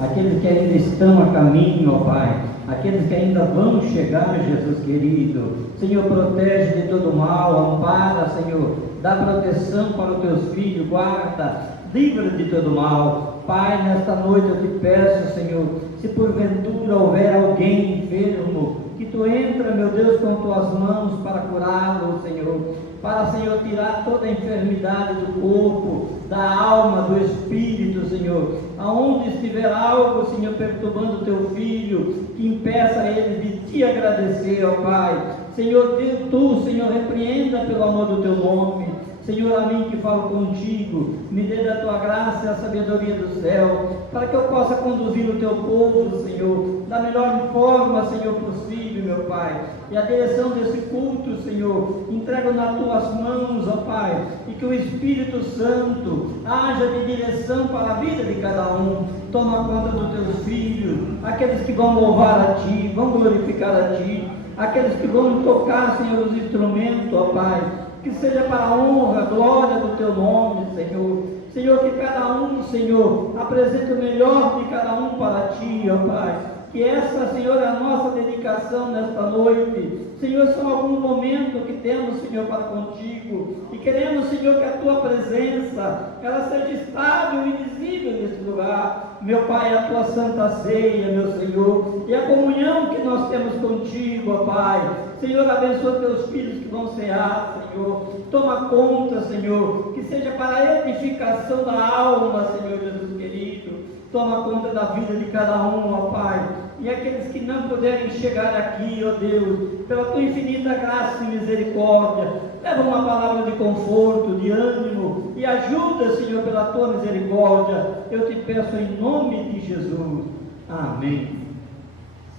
aqueles que ainda estão a caminho, ó Pai, aqueles que ainda vão chegar, Jesus querido. Senhor, protege de todo mal, ampara, Senhor, dá proteção para os teus filhos, guarda, livra de todo mal. Pai, nesta noite eu te peço, Senhor, se porventura houver alguém enfermo, que tu entra, meu Deus, com tuas mãos para curá-lo, Senhor, para, Senhor, tirar toda a enfermidade do corpo, da alma, do espírito, Senhor. Aonde estiver algo, Senhor, perturbando o teu filho, que impeça ele de te agradecer, ó Pai. Senhor, tu, Senhor, repreenda pelo amor do teu nome. Senhor, a mim que falo contigo, me dê da tua graça e a sabedoria do céu, para que eu possa conduzir o teu povo, Senhor, da melhor forma, Senhor, possível, meu Pai. E a direção desse culto, Senhor, entrego nas tuas mãos, ó Pai, e que o Espírito Santo haja de direção para a vida de cada um. Toma conta dos teus filhos, aqueles que vão louvar a Ti, vão glorificar a Ti, aqueles que vão tocar, Senhor, os instrumentos, ó Pai, que seja para a honra, a glória do teu nome, Senhor. Senhor, que cada um, Senhor, apresente o melhor de cada um para Ti, ó Pai. Que essa, Senhor, é a nossa dedicação nesta noite. Senhor, são alguns momentos que temos, Senhor, para contigo. E queremos, Senhor, que a Tua presença, ela seja estável e visível nesse lugar. Meu Pai, a Tua santa ceia, meu Senhor, e a comunhão que nós temos contigo, ó Pai. Senhor, abençoa teus filhos que vão cear, Senhor. Toma conta, Senhor, que seja para a edificação da alma, Senhor Jesus querido. Toma conta da vida de cada um, ó Pai. E aqueles que não puderem chegar aqui, ó Deus, pela tua infinita graça e misericórdia, leva uma palavra de conforto, de ânimo e ajuda, Senhor, pela tua misericórdia. Eu te peço em nome de Jesus. Amém.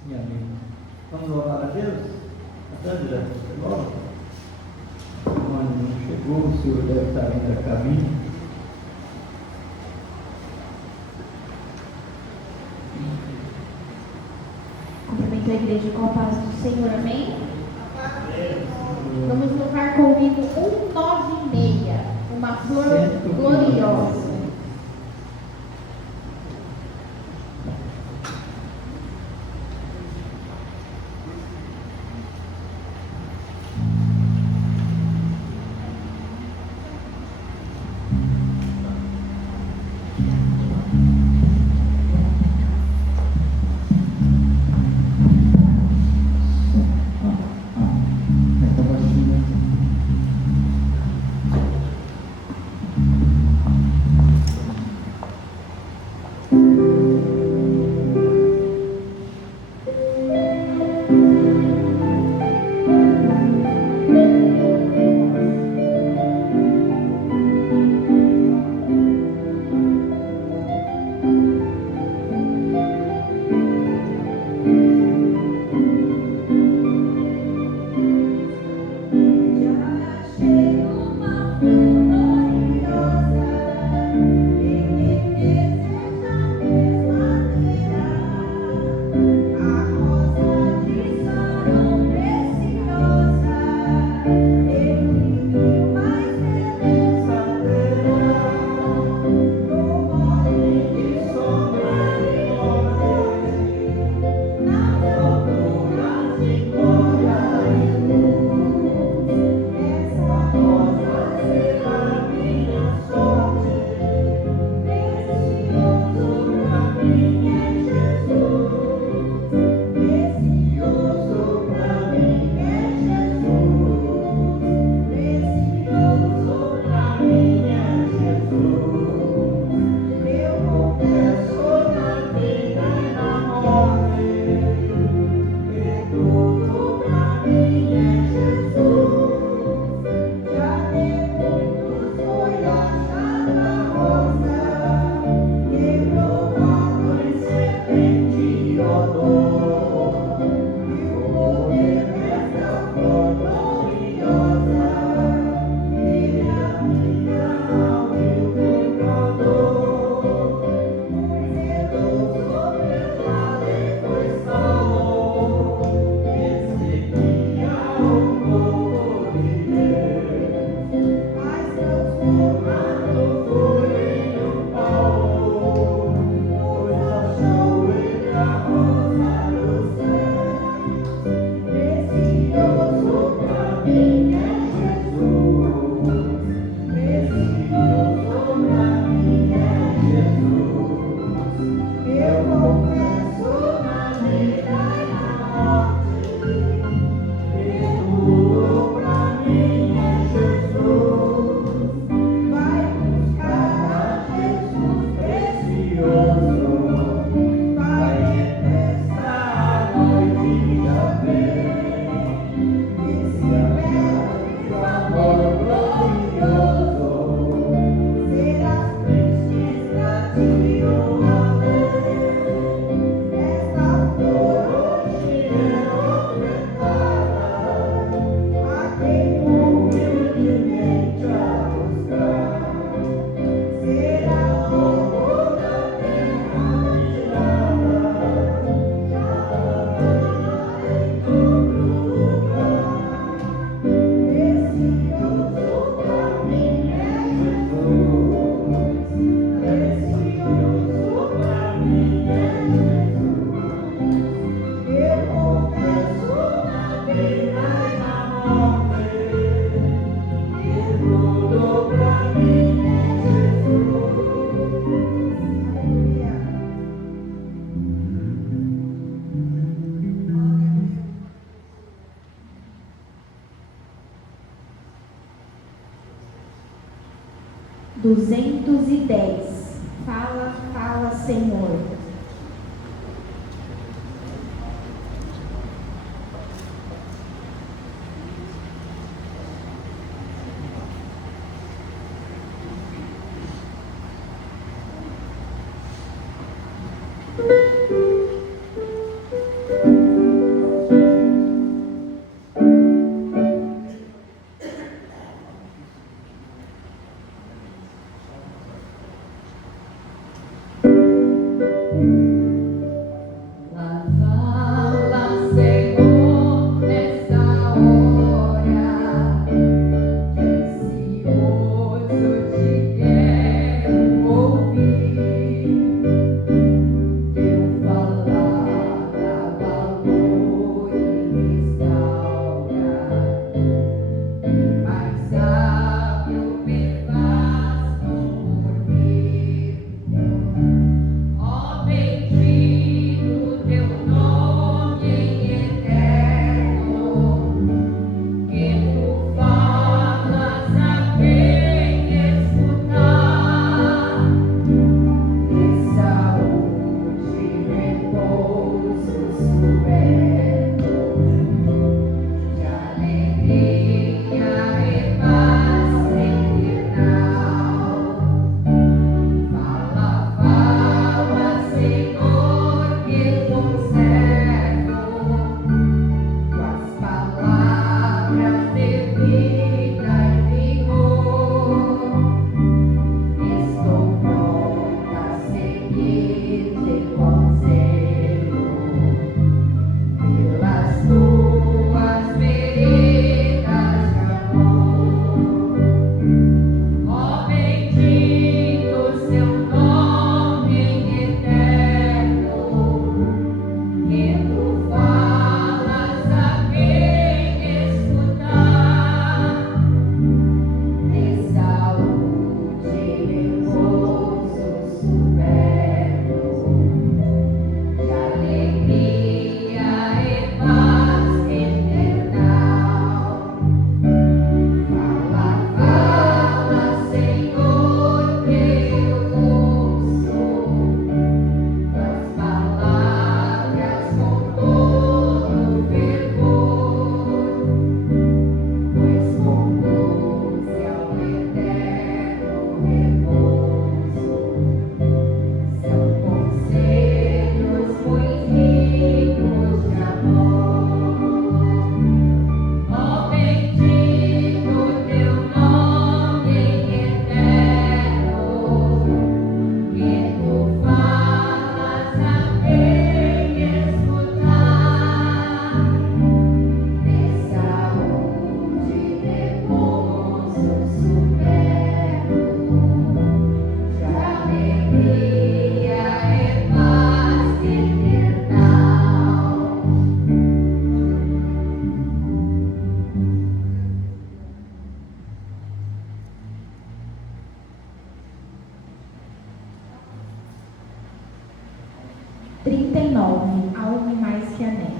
E amém. Vamos louvar a Deus? A Sandra chegou? O ônibus não chegou, o senhor deve estar indo a caminho. Cumprimento a igreja com a paz do Senhor, amém? Vamos louvar comigo 196, uma flor gloriosa. 210. Fala, fala, Senhor. Algo mais que a neve.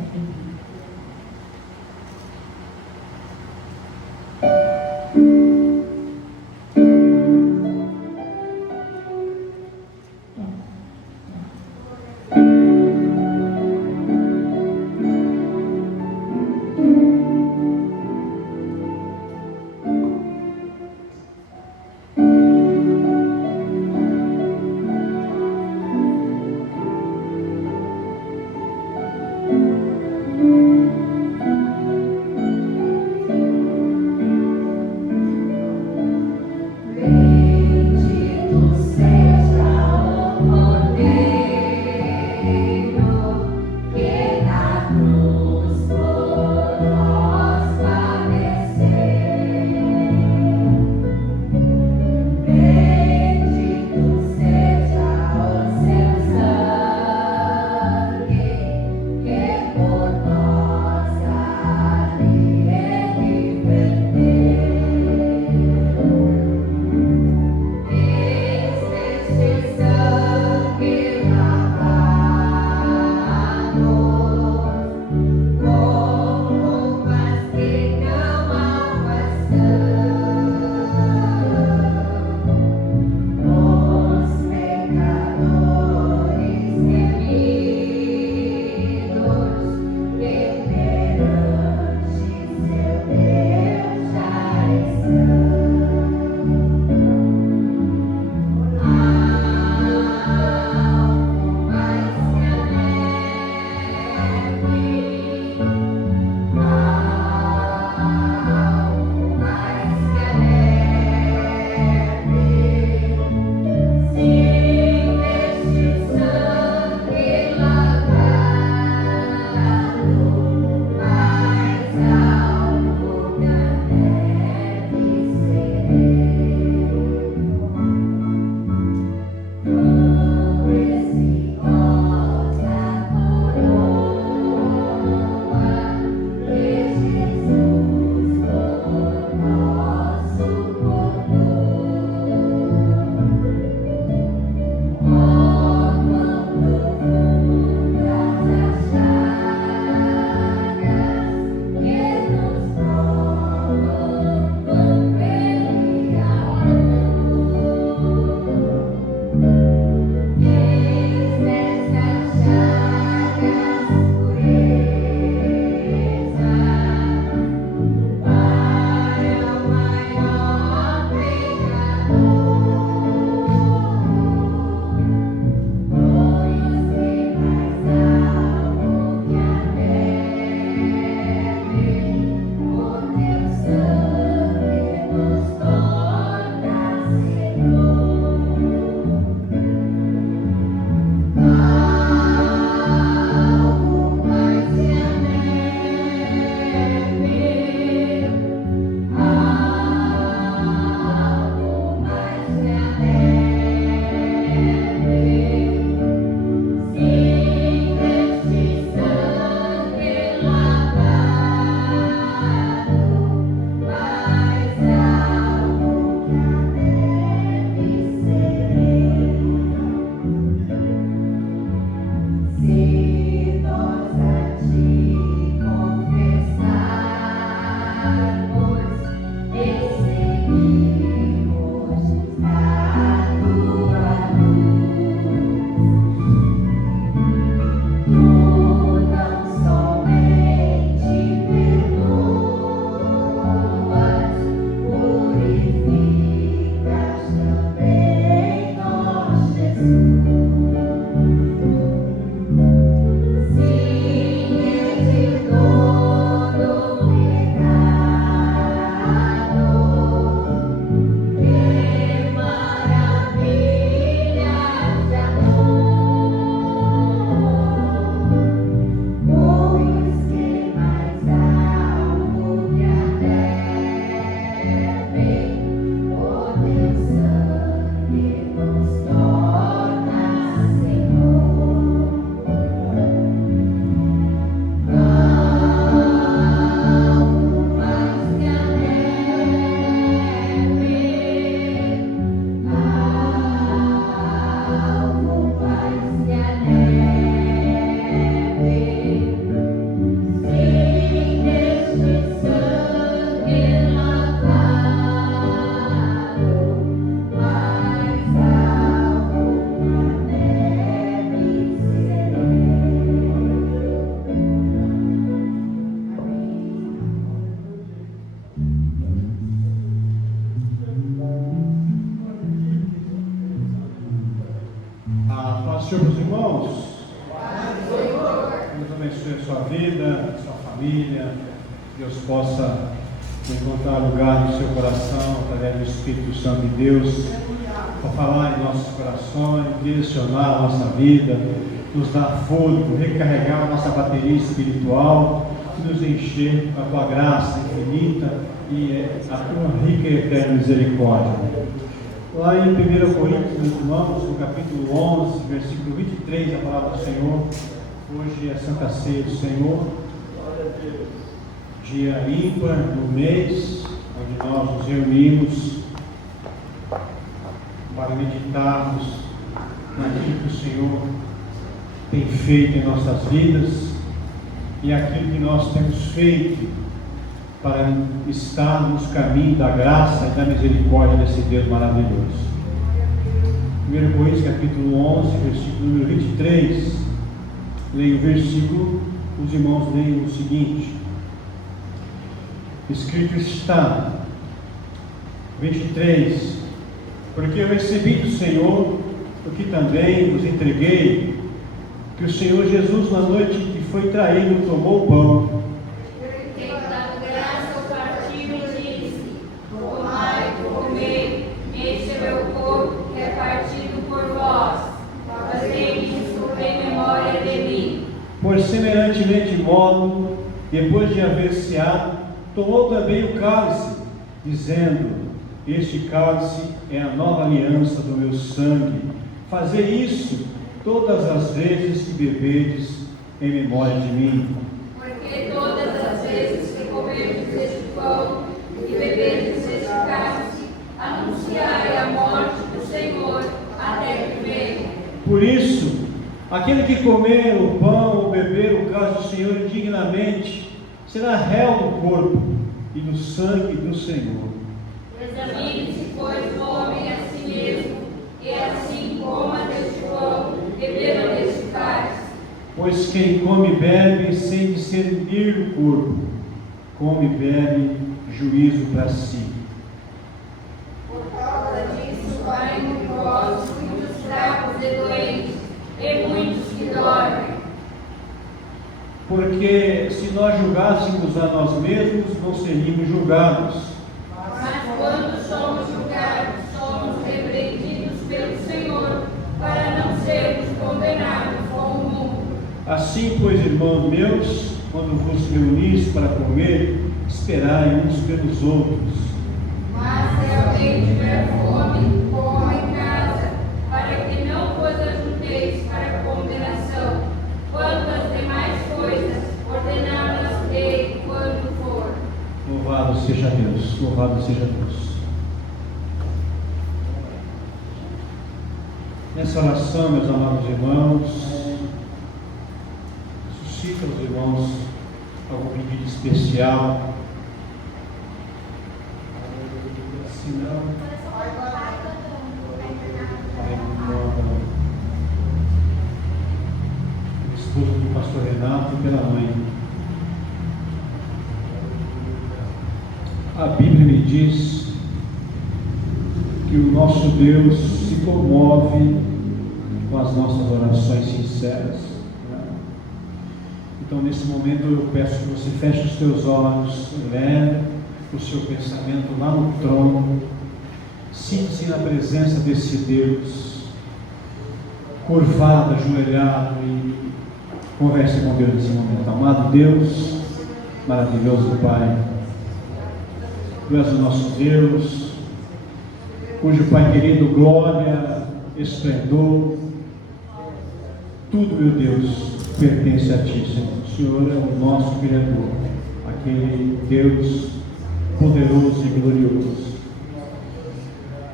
sua vida, sua família. Deus possa encontrar lugar no seu coração através do Espírito Santo de Deus, para falar em nossos corações, direcionar a nossa vida, nos dar fôlego, recarregar a nossa bateria espiritual, nos encher da tua graça infinita e a tua rica e eterna misericórdia. Lá em 1 Coríntios, meus irmãos, no capítulo 11, versículo 23, a palavra do Senhor. Hoje é Santa Ceia do Senhor, dia ímpar do mês, onde nós nos reunimos para meditarmos naquilo que o Senhor tem feito em nossas vidas e aquilo que nós temos feito para estar nos caminhos da graça e da misericórdia desse Deus maravilhoso. 1 Coríntios capítulo 11, versículo número 23, leio o versículo, os irmãos leem o seguinte: escrito está, 23, porque eu recebi do Senhor o que também vos entreguei, que o Senhor Jesus, na noite que foi traído, tomou o pão, tendo dado graça ao partir, e disse: tomai, comei, este é meu corpo, que é partido por vós, fazei isso em memória de mim. por semelhantemente modo, depois de haver ceado, tomou também o cálice, dizendo: este cálice é a nova aliança do meu sangue, fazei isso todas as vezes que bebedes em memória de mim. Porque todas as vezes que comerdes este pão e beberdes este cálice, anunciai a morte do Senhor até que venha. Por isso, aquele que comer o pão ou beber o cálice do Senhor indignamente, será réu do corpo e do sangue do Senhor. Examine-se, pois, o homem a si mesmo, e assim coma deste pão e beba deste cálice. Pois quem come e bebe sem discernir o corpo, come e bebe juízo para si. Por causa disso, vai em vós muitos fracos e doentes, e muitos que dormem. Porque se nós julgássemos a nós mesmos, não seríamos julgados. Mas quando somos julgados, somos repreendidos pelo Senhor, para não sermos condenados com o mundo. Assim, pois, irmãos meus, quando vos reunis para comer, esperai uns pelos outros. Mas se alguém tiver fome, coma em casa, para que não vos ajunteis para condenação. Quanto às demais coisas, ordenadas-ei quando for. Louvado seja Deus, louvado seja Deus. Nessa oração, meus amados irmãos, suscita aos irmãos algum pedido especial. Se não, o esposo do pastor Renato e pela mãe. A Bíblia me diz que o nosso Deus se comove com as nossas orações sinceras. Então, nesse momento, eu peço que você feche os teus olhos, leve o seu pensamento lá no trono, sinta-se na presença desse Deus, curvado, ajoelhado, e converse com Deus nesse momento. Amado Deus, maravilhoso Pai, Tu és o nosso Deus, cujo Pai querido, glória, esplendor, tudo, meu Deus, pertence a Ti, Senhor. O Senhor é o nosso Criador, aquele Deus poderoso e glorioso.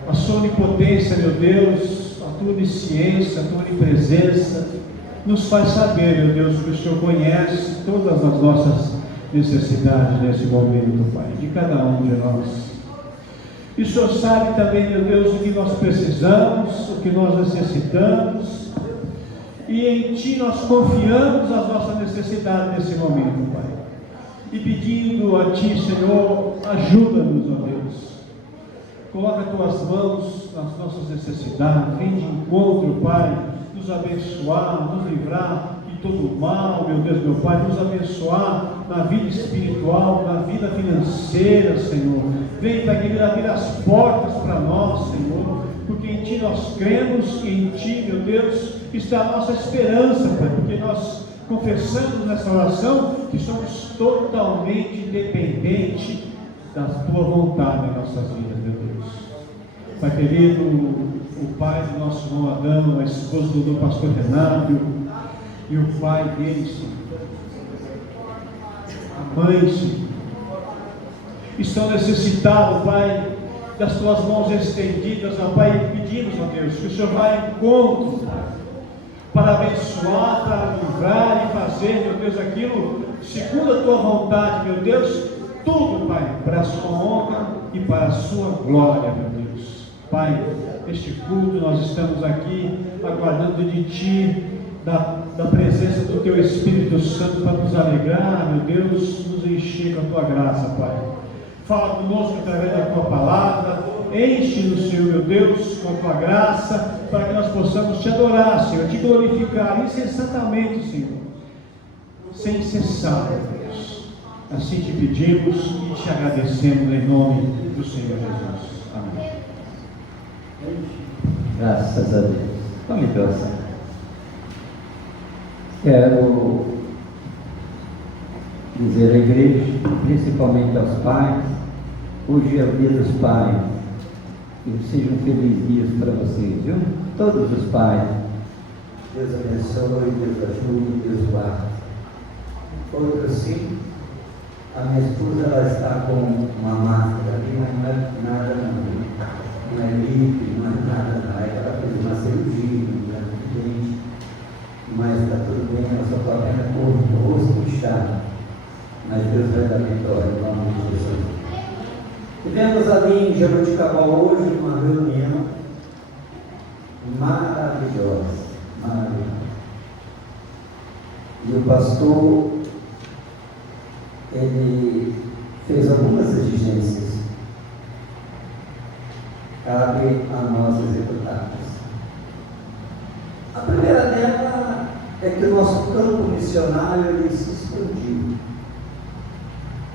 A sua onipotência, meu Deus, a tua onisciência, a tua onipresença, nos faz saber, meu Deus, que o Senhor conhece todas as nossas necessidades nesse momento, Pai, de cada um de nós. E o Senhor sabe também, meu Deus, o que nós precisamos, o que nós necessitamos, e em Ti nós confiamos as nossas necessidades nesse momento, Pai. E pedindo a Ti, Senhor, ajuda-nos, ó Deus. Coloca as Tuas mãos nas nossas necessidades, vem de encontro, Pai, nos abençoar, nos livrar de todo mal, meu Deus, meu Pai, nos abençoar na vida espiritual, na vida financeira, Senhor. Vem, Pai querido, abrir as portas para nós, Senhor, porque em Ti nós cremos e em Ti, meu Deus, está a nossa esperança, Pai, porque nós confessamos nessa oração que somos totalmente dependentes da Tua vontade em nossas vidas, meu Deus. Pai querido, o pai do nosso irmão Adão, a esposa do pastor Renato e o pai dele, Senhor, a mãe, Senhor, estão necessitados, Pai, das Tuas mãos estendidas, ó Pai, pedimos, ó Deus, que o Senhor vá em encontro, Pai, para abençoar, para livrar e fazer, meu Deus, aquilo segundo a Tua vontade, meu Deus, tudo, Pai, para a Sua honra e para a Sua glória, meu Deus. Pai, este culto nós estamos aqui aguardando de Ti, da presença do Teu Espírito Santo para nos alegrar, meu Deus, nos encher com a Tua graça, Pai. Fala conosco através da Tua palavra, enche-nos, Senhor, meu Deus, com a Tua graça, para que nós possamos Te adorar, Senhor, Te glorificar incessantemente, Senhor, sem cessar, meu Deus. Assim Te pedimos e Te agradecemos em nome do Senhor Jesus. Amém. Graças a Deus. Vamos em oração. Quero dizer à igreja, principalmente aos pais, hoje é o dia dos pais. Que sejam felizes dias para vocês, viu? Todos os pais. Deus abençoe, Deus ajude, Deus guarde. Outro sim, a minha esposa ela está com uma máscara aqui, mas não é nada não é gripe, não é nada, não. Ela fez uma cirurgia, dente, mas está tudo bem, ela só está vendo o rosto inchado. Mas Deus vai dar vitória em nome de Jesus. Tivemos ali em Jaboticabal hoje uma reunião maravilhosa, maravilhosa. E o pastor, ele fez algumas exigências. Cabe a nós executarmos. A primeira dela é que o nosso campo missionário ele se expandiu.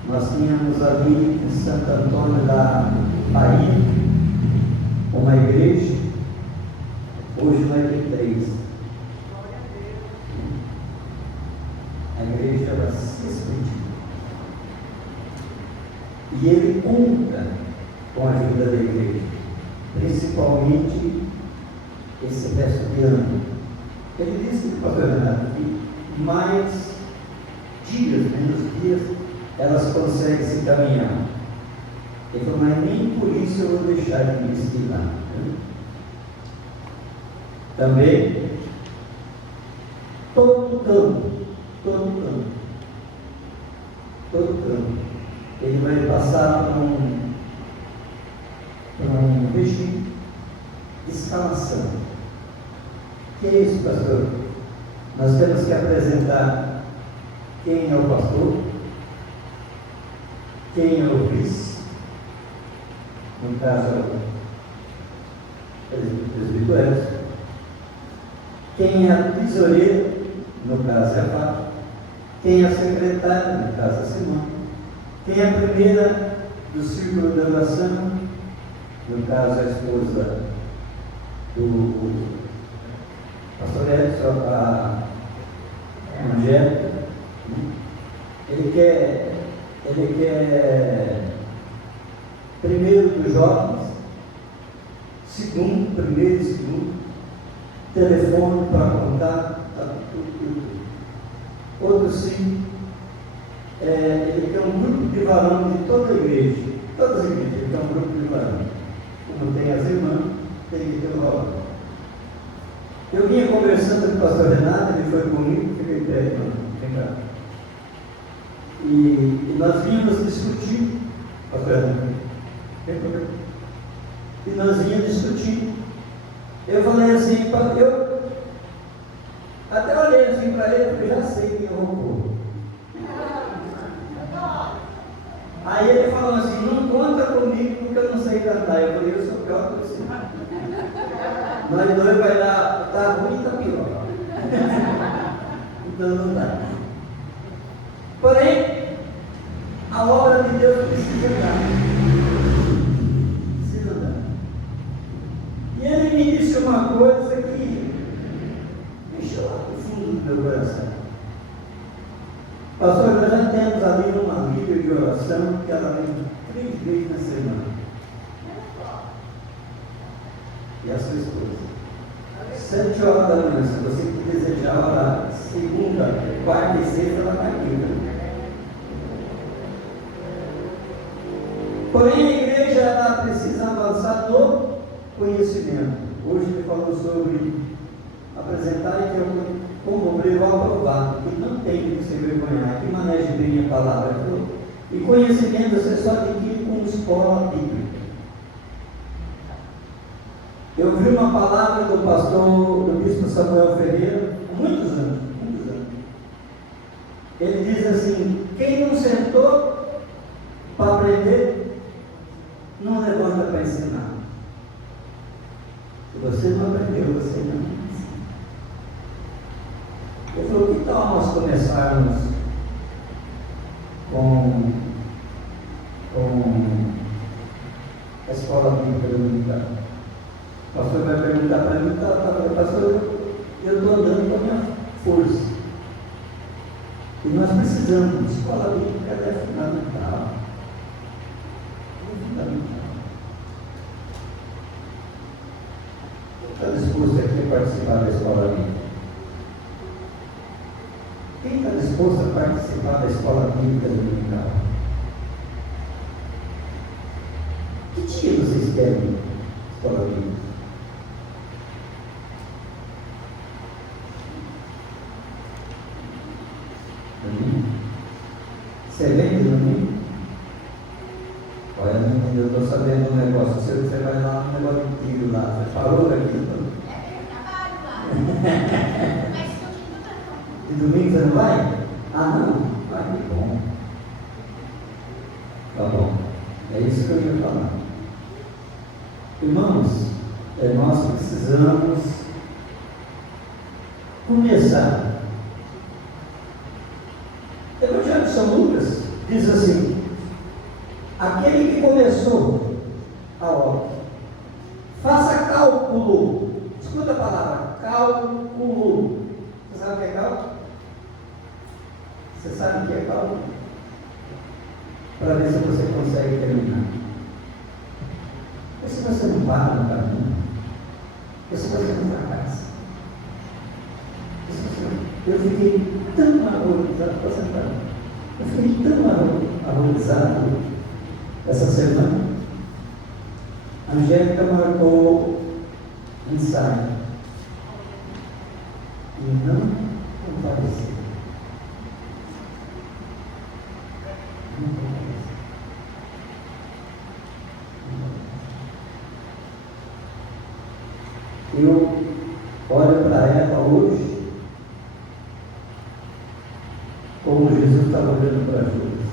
Nós tínhamos ali em Santo Antônio da Bahia uma igreja, hoje vai ter 3. A igreja ela se expandiu. E ele conta com a ajuda da igreja, principalmente esse resto de ano. Ele disse que pastor Renato, que mais dias, menos dias, elas conseguem se caminhar. Ele falou, mas nem por isso eu vou deixar de me ensinar. Também, todo campo, ele vai passar por um regime de escalação. O que é isso, pastor? Nós temos que apresentar quem é o pastor, quem é o vice, no caso é o presbitério, quem é a tesoureira, no caso é a Fábio, quem é a secretária, no caso é a Simone, quem é a primeira do círculo de oração, no caso é a esposa do pastor Edson, a Angélica. Ele quer primeiro dos jovens, primeiro e segundo, telefone para contar, tudo. Outro sim, ele quer um grupo de varão de toda a igreja, todas as igrejas, ele quer um grupo de varão. Como tem as irmãs, tem que ter o varão. Eu vinha conversando com o pastor Renato, ele foi comigo, fiquei perto, vem cá. E nós vínhamos discutir, pastor Renato, e nós vínhamos discutir. Eu falei assim, eu até olhei assim para ele, porque já sei que eu vou pôr. Aí ele falou assim, não conta comigo porque eu não sei cantar. Eu falei, eu sou pior que você. Nós dois vai dar ruim e tá pior. não dá. Porém, a obra de Deus precisa andar. Precisa andar. E ele me disse uma coisa que mexeu lá no fundo do meu coração. Pastor, nós já temos ali uma Bíblia de oração que ela vem 3 vezes na semana. E a sua esposa. 7 horas da manhã, se você desejar orar, segunda, quarta e sexta, ela está aqui. Porém, a igreja ela precisa avançar no conhecimento. Hoje ele falou sobre apresentar e ter como obreiro aprovado, que não tem que se vergonhar, que maneje bem a palavra. E conhecimento você só adquire com escola bíblica. Eu vi uma palavra do pastor, do bispo Samuel Ferreira, há muitos anos. Ele diz assim: quem não sentou para aprender, não levanta para ensinar. Se você não aprendeu, você não ensina. Ele falou: que tal nós começarmos com a escola bíblica dominical? O pastor vai perguntar para mim: pastor, eu estou andando com a minha força. E nós precisamos, a escola bíblica é fundamental. Quem está disposto aqui a participar da escola bíblica? Quem está disposto a participar da escola bíblica dominical? Que dia vocês querem escola bíblica? Você vem de domingo? Olha, eu estou sabendo um negócio. Você vai lá no negócio de tiro lá. Você falou daqui? De domingo você não vai? Ah, não? Ah, que bom. Tá bom. É isso que eu ia falar. Irmãos, nós precisamos começar. O Evangelho de São Lucas diz assim: aquele que começou a obra, faça cálculo. Escuta a palavra, cálculo. Você sabe o que é cálculo? Você sabe o que é cálculo? Para ver se você consegue terminar. E se você não para no caminho? E se você não fracassa? Eu fiquei tão horrorizado, eu fiquei tão horrorizado essa semana. A Angélica marcou ensaio e não compareceu. Não compareceu. Eu olho para ela hoje como Jesus estava olhando para Judas.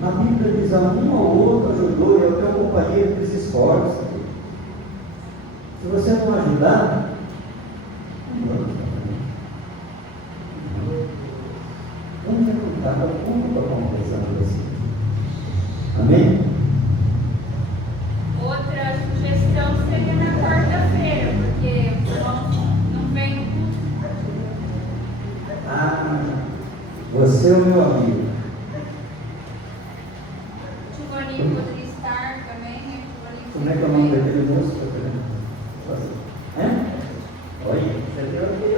Na Bíblia diz: a um ou outro ajudou, e ao teu companheiro que se esforça. Se você não ajudar, vamos perguntar como está conversando assim. Amém? Outra sugestão seria na quarta-feira, porque o irmão não vem. Ah, você é o meu amigo. O Giovanni poderia estar também, né? Como é que é o nome daquele moço? É? Olha, você deu aqui.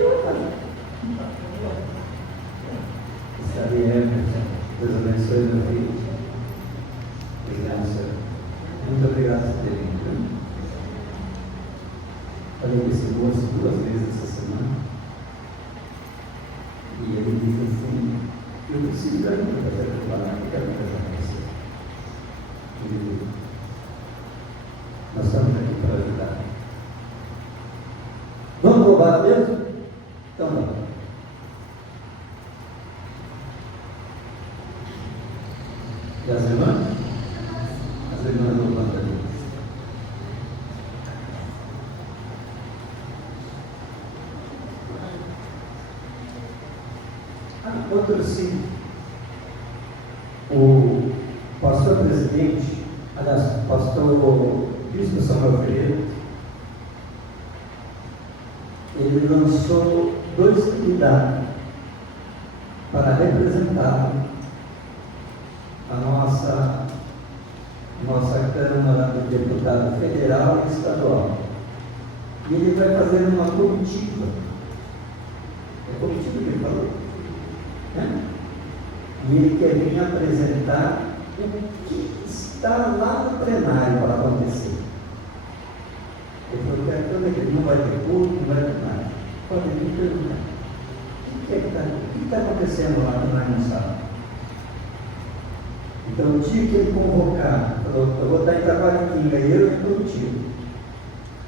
Estaria, Deus abençoe meu filho. Obrigado, Senhor. Muito obrigado por ter vindo. Falei com esse moço 2 vezes essa semana. E ele diz assim: eu preciso de ajuda para fazer a palavra, eu quero casar com você. Querido, nós estamos aqui para ajudar. Vamos louvar a Deus? Então, não. E as irmãs? As irmãs louvando a Deus. Outro sim, o pastor presidente, aliás, pastor Bispo Samuel Ferreira, ele lançou 2 candidatos para representar a nossa Câmara do Deputado Federal e Estadual. E ele vai fazer uma comitiva. É comitiva que ele falou? E ele quer vir apresentar o que está lá no plenário para acontecer. Ele falou que toda igreja não vai ter culto, não vai ter nada. Pode vir perguntar. O que está acontecendo lá que nós não sabemos? Então, o dia que ele convocar, falou, eu vou estar em Taquaritinga e eu estou contigo.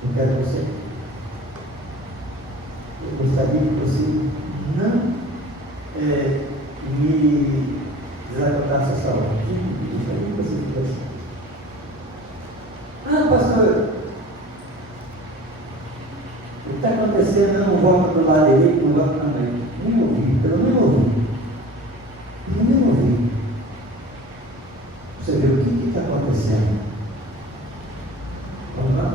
Eu quero você. Eu gostaria que você não me desacordasse essa hora. Eu gostaria que você fizesse. Ah, pastor, o que está acontecendo? Não volta do lado direito, não volta do lado direito. Nem ouvi, pelo menos ouvi. Nem ouvi. Você vê o que está acontecendo. Vamos lá.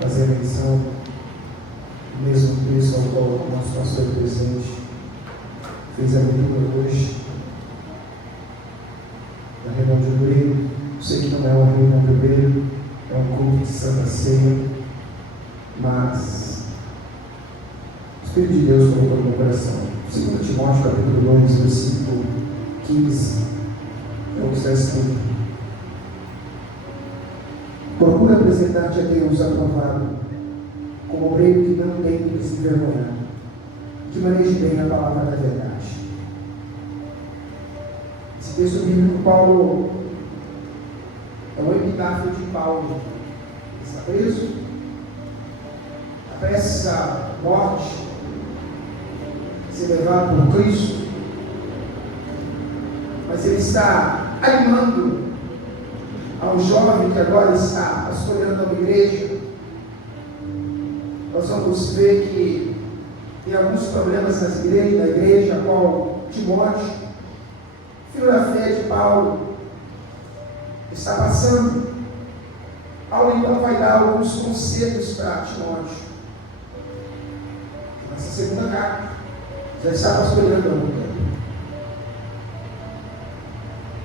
Fazer a menção do mesmo texto ao qual o nosso pastor presente fez a leitura hoje da reunião de obreiro. Eu sei que não é uma reunião de obreiro, é um culto de Santa Ceia, mas o Espírito de Deus colocou no meu coração. 2 Timóteo capítulo 2, versículo 15, é o que está escrito: procura apresentar-te a Deus aprovado, como obreiro que não tem que se envergonhar, que maneje bem a palavra da verdade. Esse texto bíblico, Paulo, é um epitáfio de Paulo. Está preso, prestes à morte, ser levado por Cristo, mas ele está animando ao jovem que agora está pastoreando uma igreja. Nós vamos ver que tem alguns problemas na igreja, a qual Timóteo, filho da fé de Paulo, está passando. Paulo então vai dar alguns conselhos para Timóteo. Nessa segunda carta, já está pastoreando há muito tempo.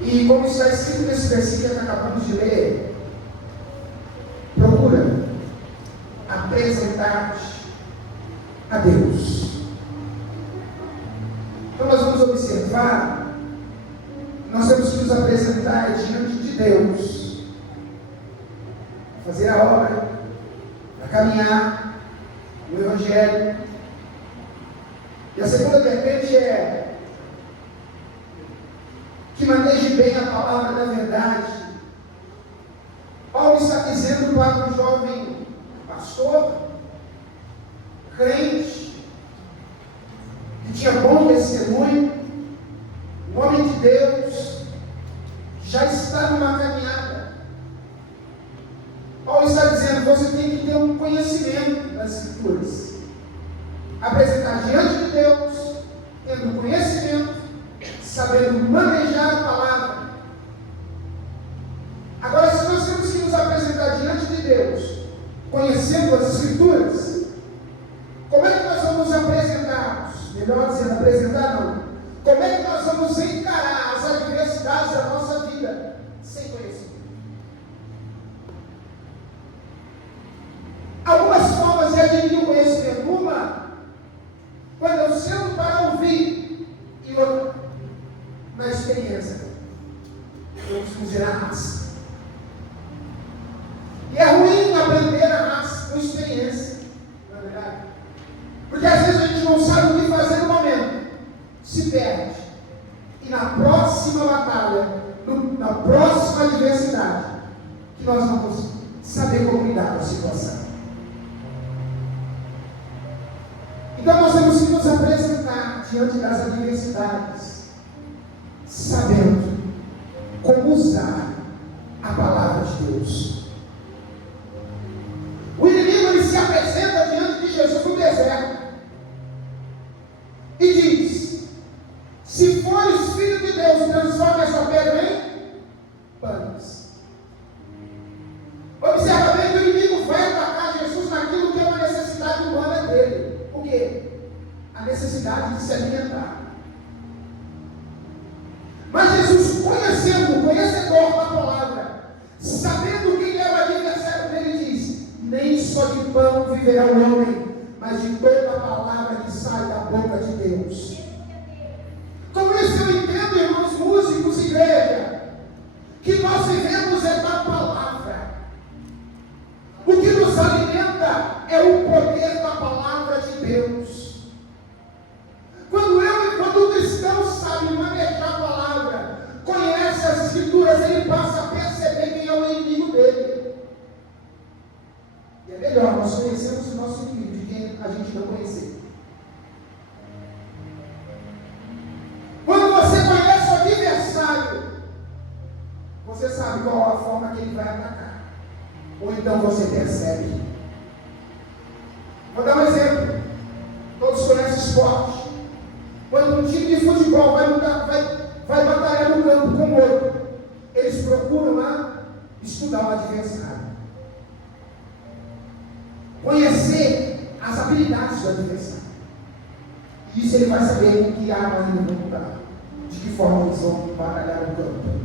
E como está escrito nesse versículo que acabamos de ler, procura apresentar-te a Deus. Então nós vamos observar que nós temos que nos apresentar diante de Deus, fazer a obra, a caminhar no Evangelho. E a segunda vertente é que maneje bem a palavra da verdade. Paulo está dizendo para um jovem pastor, crente, que tinha bom testemunho, um homem de Deus, já está numa caminhada. Paulo está dizendo, você tem que ter um conhecimento das Escrituras, apresentar diante de Deus, tendo conhecimento, sabendo manejar a palavra. Agora, se nós temos que nos apresentar diante de Deus, conhecendo as Escrituras, como é que nós vamos apresentar-nos? Melhor dizendo, apresentar não. Como é que nós vamos encarar as adversidades da nossa vida sem conhecimento? Algumas formas de adquirir o conhecimento. Uma, quando eu sento para ouvir, e outra, na experiência. Eu costumo dizer a raça. E é ruim aprender a raça com experiência, não é verdade? Porque às vezes a gente não sabe o que fazer no momento, se perde. E na próxima batalha, na próxima adversidade, que nós vamos saber como lidar com a situação. Então nós temos que nos apresentar diante das adversidades, sabendo como usar a palavra de Deus. O inimigo, ele se apresenta diante de Jesus no deserto e diz: se fores filho de Deus, transforma essa pedra em pães. Observa bem que o inimigo vai atacar Jesus naquilo que é uma necessidade humana dele. O quê? A necessidade de se alimentar. Mas Jesus, conhecedor da palavra, sabendo quem era o adversário dele, diz: nem só de pão viverá o homem, mas de toda a palavra que sai da boca de Deus. Com isso eu entendo, irmãos músicos, igreja, que nós vivemos é da palavra. O que nos alimenta é o poder da palavra de Deus. Quando o cristão sabe manejar a palavra, conhece as Escrituras, ele passa a perceber quem é o inimigo dele. E é melhor melhor, nós conhecemos o nosso inimigo, de quem a gente não conhecia. Quando você conhece o adversário, você sabe qual a forma que ele vai atacar. Ou então você percebe. Vou dar um exemplo. Todos conhecem esporte. Quando um time de futebol vai batalhar no campo com outro, eles procuram estudar o adversário. Conhecer as habilidades do adversário. E isso ele vai saber com que arma ele vai lutar. De que forma eles vão batalhar no campo.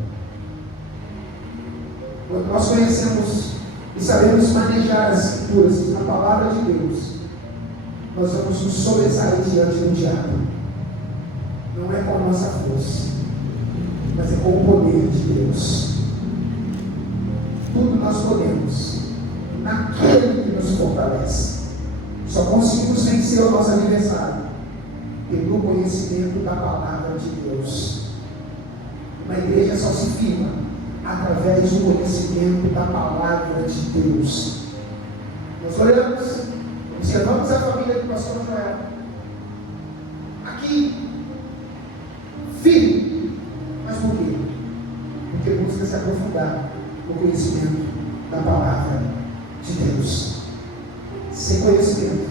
Quando nós conhecemos e sabemos manejar as escrituras, a palavra de Deus, nós vamos nos sobressair diante do diabo. Não é com a nossa força, mas é com o poder de Deus. Tudo nós podemos naquele que nos fortalece. Só conseguimos vencer o nosso adversário pelo conhecimento da palavra de Deus. Uma igreja só se firma através do conhecimento da palavra de Deus. Nós olhamos, observamos a família do pastor Joel aqui, firme, mas por quê? Porque busca se aprofundar no conhecimento da palavra de Deus. Sem conhecimento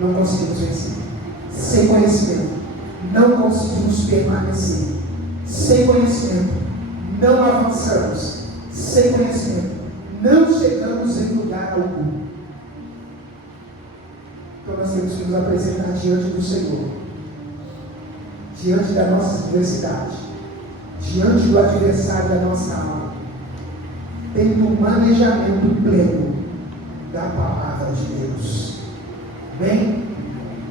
não conseguimos vencer. Sem conhecimento não conseguimos permanecer. Sem conhecimento não avançamos. Sem conhecimento não chegamos em lugar algum. Então nós temos que nos apresentar diante do Senhor, diante da nossa adversidade, diante do adversário da nossa alma, tendo um manejamento pleno da palavra de Deus. Bem?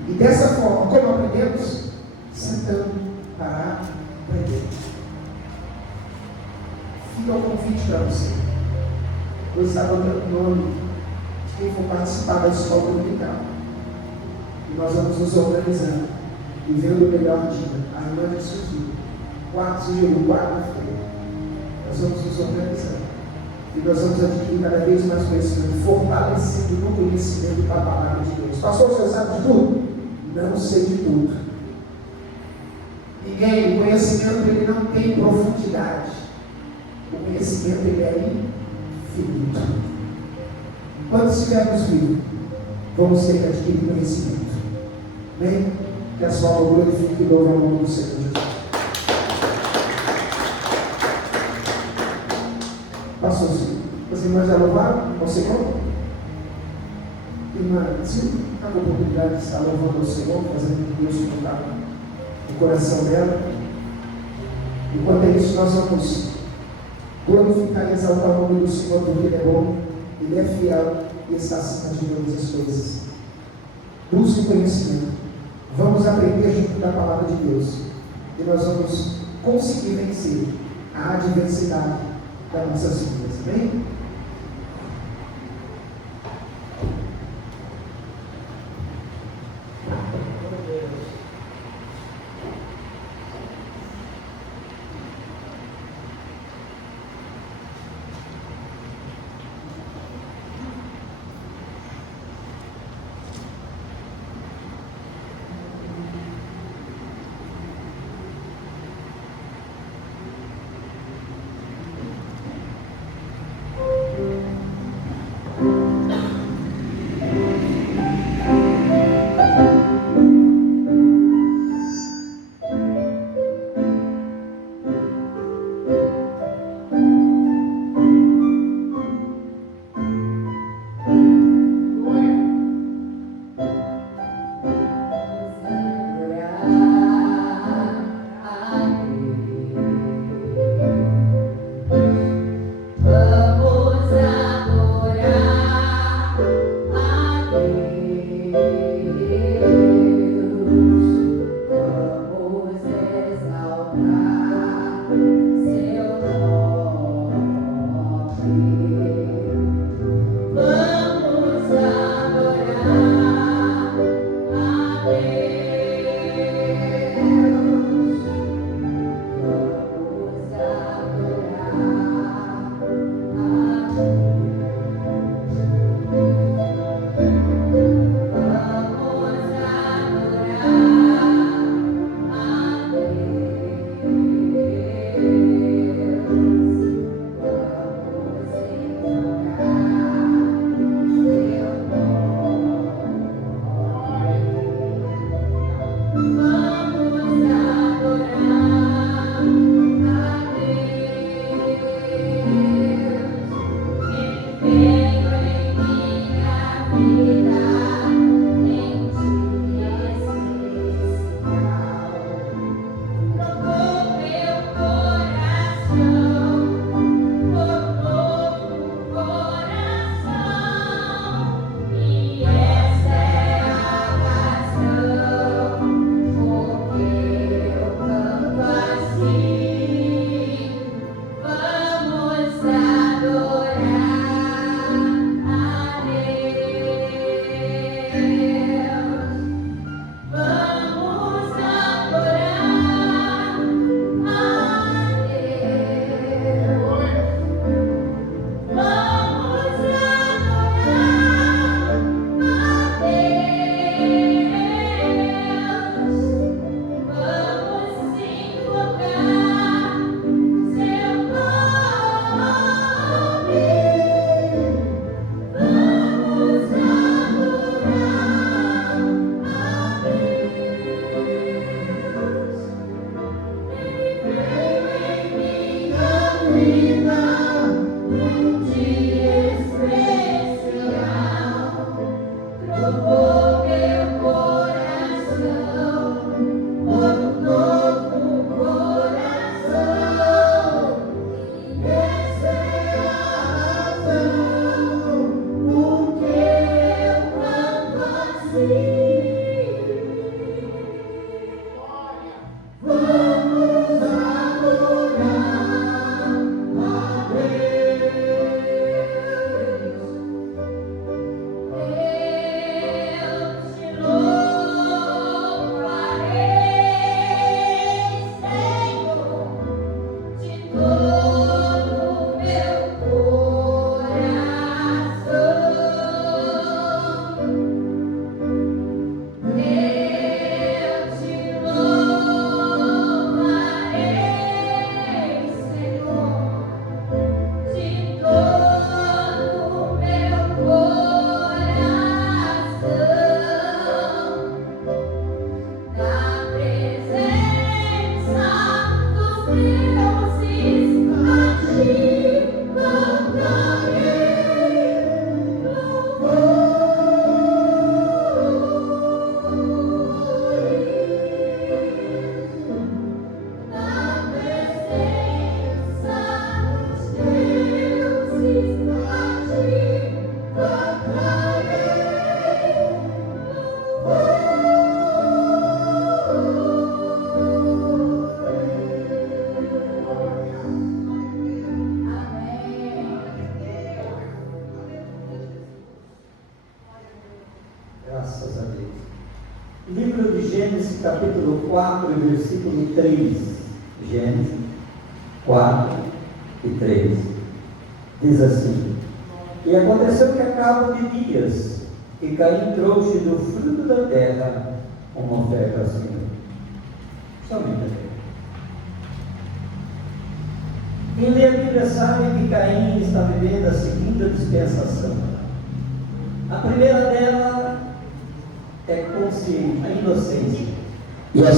E dessa forma, como aprendemos? Sentando para aprender. Fica o convite para você. Eu estava dando o nome de quem for participar da escola dominical. E nós vamos nos organizando e vendo o melhor dia. A irmã de surgiu. Quarto de julho, quarta-feira. Nós vamos nos organizando. E nós vamos adquirir cada vez mais conhecimento, fortalecido no conhecimento da palavra de Deus. Pastor, você sabe de tudo? Não sei de tudo. Ninguém, o conhecimento ele não tem profundidade. O conhecimento ele é infinito. Quando estivermos vivos, vamos ter que adquirir conhecimento. Bem? Que a sua obra glorifique e louve ao nome do Senhor Jesus. Pastor, os irmãos já louvaram ao Senhor? Irmã, sim, está com a oportunidade de estar louvando ao Senhor, fazendo o que Deus colocar no coração dela. Enquanto é isso, nós vamos glorificar e exaltar o nome do Senhor, porque Ele é bom, Ele é fiel e está acima de todas as coisas. Busque conhecimento. Vamos aprender junto da palavra de Deus. E nós vamos conseguir vencer a adversidade das nossas vidas. Amém? Graças a Deus. Livro de Gênesis, capítulo 4, versículo 3. Gênesis 4 e 3. Diz assim: E aconteceu que a cabo de dias, que Caim trouxe do fruto da terra uma oferta ao Senhor. Somente a Deus. Quem lê a Bíblia sabe que Caim está vivendo a segunda dispensação. A primeira dela é consciência, a inocência. E a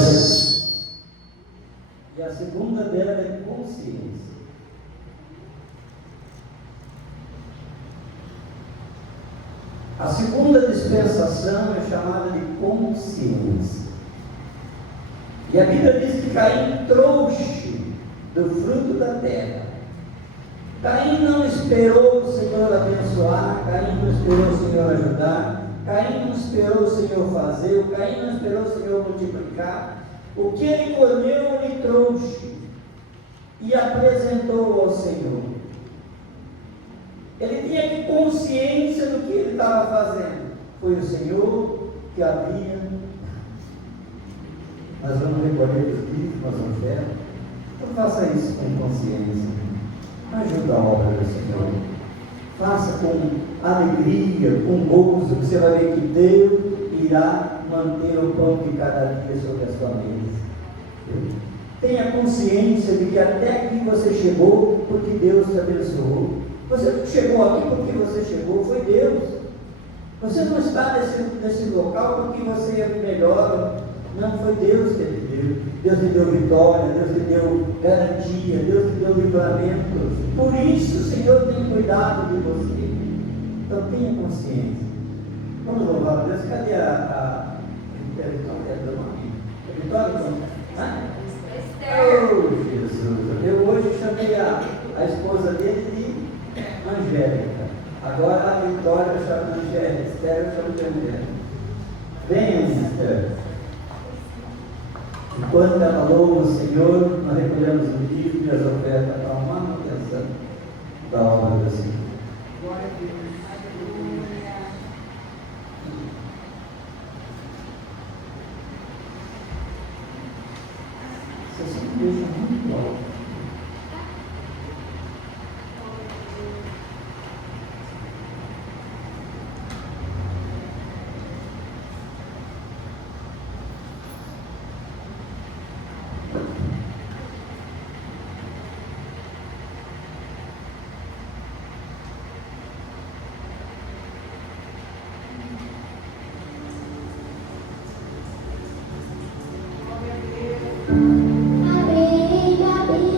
segunda dela é consciência. A segunda dispensação é chamada de consciência. E a Bíblia diz que Caim trouxe do fruto da terra. Caim não esperou o Senhor abençoar, Caim não esperou o Senhor ajudar, Caim não esperou o Senhor fazer, Caim não esperou o Senhor multiplicar. O que ele colheu, ele trouxe e apresentou ao Senhor. Ele tinha que consciência do que ele estava fazendo. Foi o Senhor que havia. Nós vamos recolher os dízimos, as ofertas. Então faça isso com consciência. Ajuda a obra do Senhor. Faça com alegria, com gozo. Você vai ver que Deus irá manter o pão de cada dia sobre a sua mesa. Tenha consciência de que até aqui você chegou porque Deus te abençoou. Você não chegou aqui porque você chegou, foi Deus. Você não está nesse local porque você é melhor. Não, foi Deus que te deu. Deus te deu vitória, Deus te deu garantia, Deus te deu livramento. Por isso o Senhor tem cuidado de você. Então tenha consciência. Vamos louvar a Deus. Cadê a Vitória? Oh, Jesus. Eu hoje chamei a esposa dele de Angélica. Agora a Vitória chama de Angélica. Esther eu chamo de Angélica. Venha, Esther. Enquanto ela louva o Senhor, nós recolhemos o dízimo e as ofertas para a manutenção da obra do Senhor. Glória a Deus. Você sempre deixa muito alto. Amém, amém.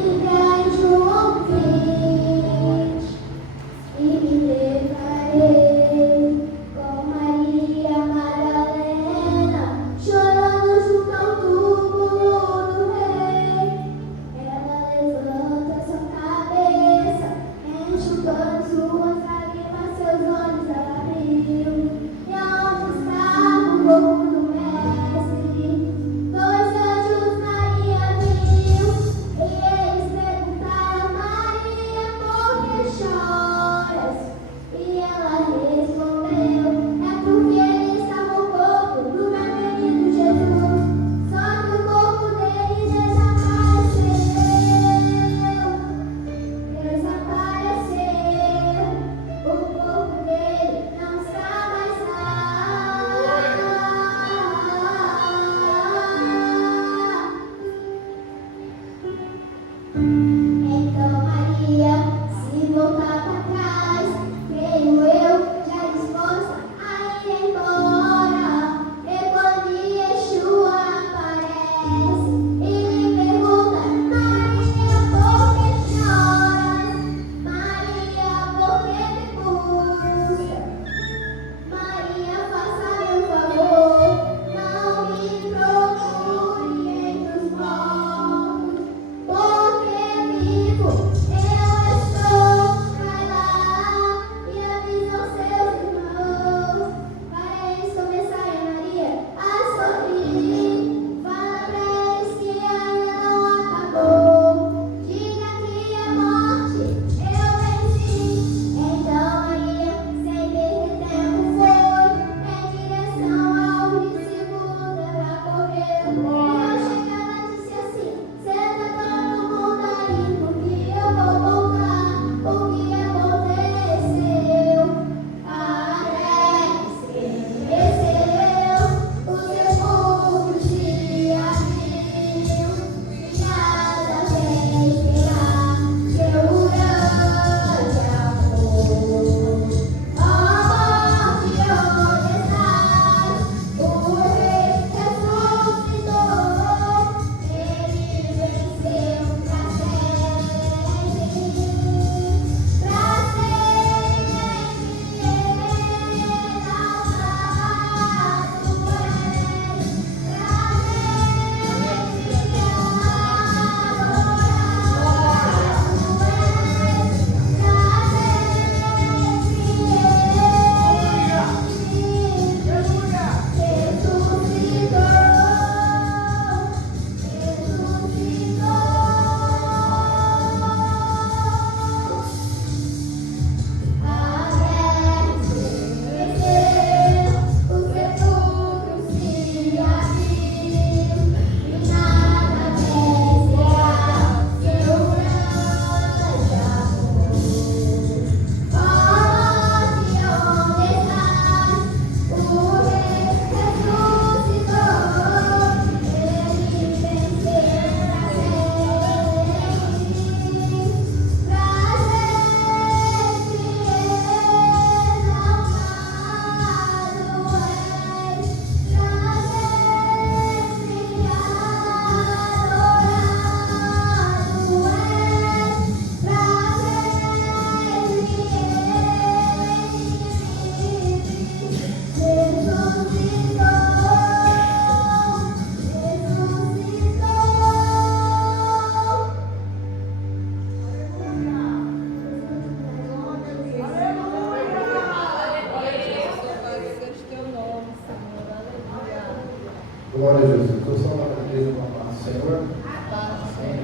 Glória a Jesus. Eu só lá na igreja com a paz do Senhor.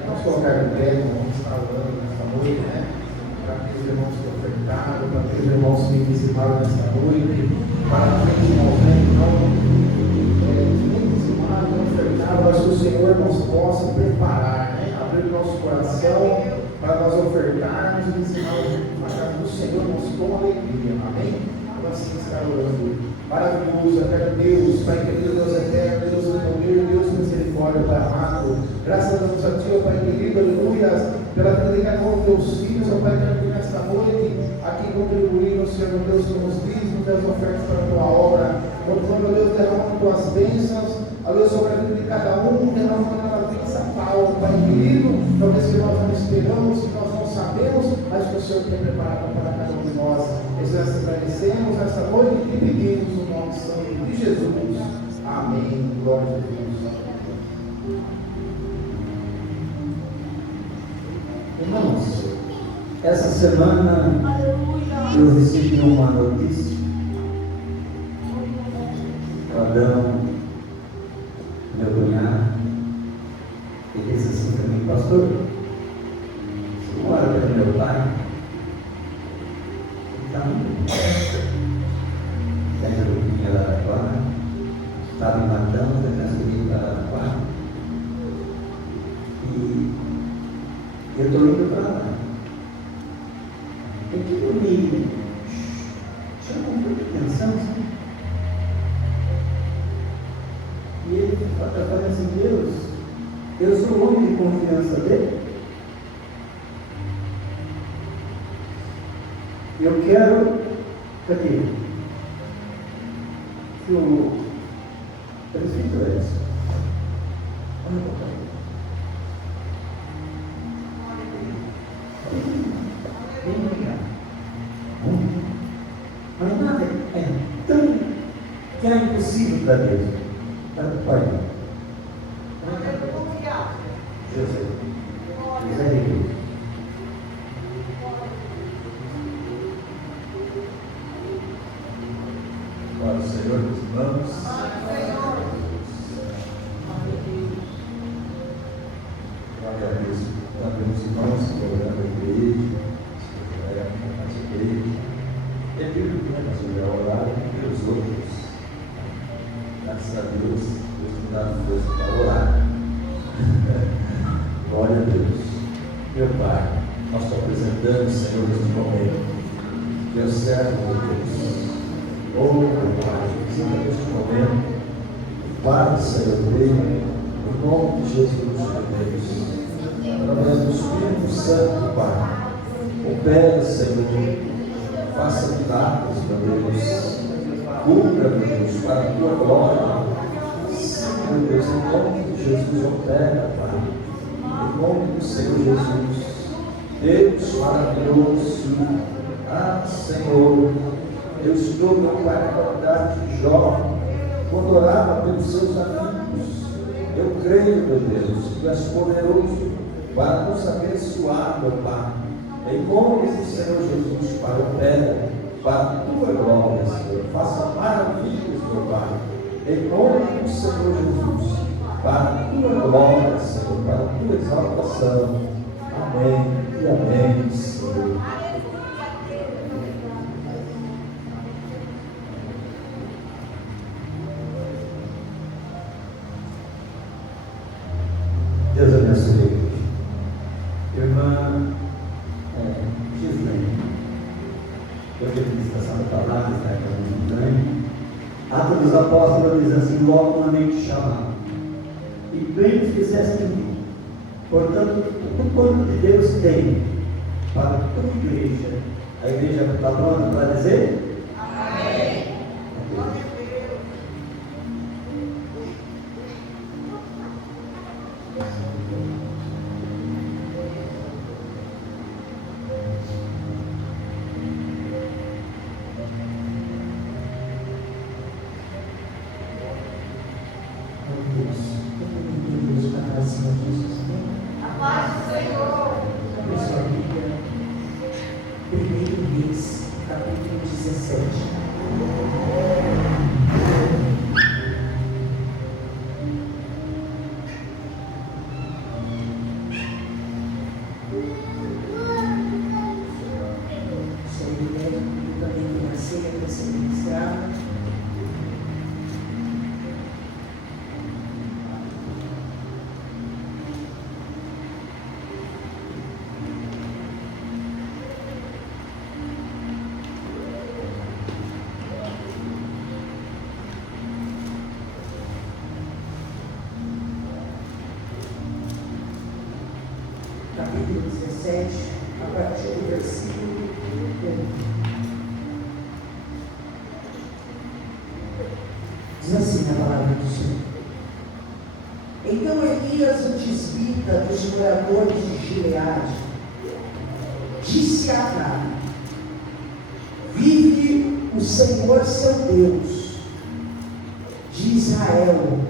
Vamos colocar de pé, vamos estar orando nesta noite, né? Para aqueles irmãos que ofertaram, para aqueles irmãos que me visitaram nesta noite, para aqueles irmãos que não visitaram, não ofertaram, mas que o Senhor nos possa preparar, né? Abrir o nosso coração para nós ofertarmos e ensinarmos a casa do Senhor nos com alegria. Amém? Vamos assim estar orando. Maravilhoso, eterno Deus, Pai querido, Deus eterno, Deus do poder, Deus misericórdia, Pai amado. Graças a Deus a Ti, Pai querido, aleluia, pela vida de cada um dos Teus filhos, ó Pai querido, nesta noite, aqui contribuindo, Senhor, meu Deus, com os dízimos, das ofertas para a Tua obra. Meu Deus, derramando Tuas bênçãos, aleluia, sobre a vida de cada um, derramando a vida essa palavra, Pai querido, talvez que nós não esperamos, que nós não sabemos, mas que o Senhor tem preparado para cada um de nós. Nós agradecemos nesta noite e pedimos o nome santo de Jesus. Amém. Glória a Deus. Irmãos, essa semana eu recebi uma notícia. O Adão, meu cunhado, ele disse assim para mim: pastor, você não olha para meu pai? Está em Araraquara, estava em Matão, foi transferido para Araraquara, e eu estou indo para lá. E aquilo me chamou muita atenção, sabe? E ele está falando assim: Deus, eu sou o homem de confiança dele. Eu quero, cadê? Que o presbítero é esse? Olha para cá. Vem cá. Mas nada é tão que é impossível para Deus. Para o Pai. José. José de Deus. Para o Senhor dos irmãos. Glória a Deus. Meus irmãos que orando a igreja, a igreja. É Bíblia, né? Nós vamos orar pelos outros. Graças a Deus, Deus nos dá força para orar. Glória a Deus. Meu Pai, nós te apresentamos, Senhor, neste momento. Deus servo, meu Deus. Oh, meu Pai, visita neste momento. Pai, Senhor Deus, em nome de Jesus, meu Deus. Através do Espírito Santo, Pai. Opera, Senhor. Faça milagres, meu Deus. Cubra, meu Deus, para a tua glória. Sim, meu Deus, em nome de Jesus, opera, Pai. Em nome do Senhor Jesus. Deus maravilhoso. Ah, Senhor. Eu estou, meu Pai, na qualidade de Jó, quando orava pelos seus amigos. Eu creio, meu Deus, que tu és poderoso para nos abençoar, meu Pai. Em nome do Senhor Jesus, Pai, opera para a tua glória, Senhor. Faça maravilhas, meu Pai. Em nome do Senhor Jesus, para a tua glória, Senhor, para a tua exaltação. Amém e amém, Senhor. Deus abençoe. Irmã Gislaine, eu tenho ministração da palavra, está aqui no montanha. Atos dos Apóstolos diz assim: logo mandei te chamar, e bem nos fizeste em mim. Portanto, o corpo de Deus tem para a tua igreja. A igreja está pronta para dizer? Amém. A paz do Senhor. Primeiro Reis, capítulo 17. capítulo 17, a partir do versículo 1. Diz assim a palavra do Senhor. Então Elias, o tisbita dos moradores de Gileade, disse a Acabe: vive o Senhor seu Deus de Israel,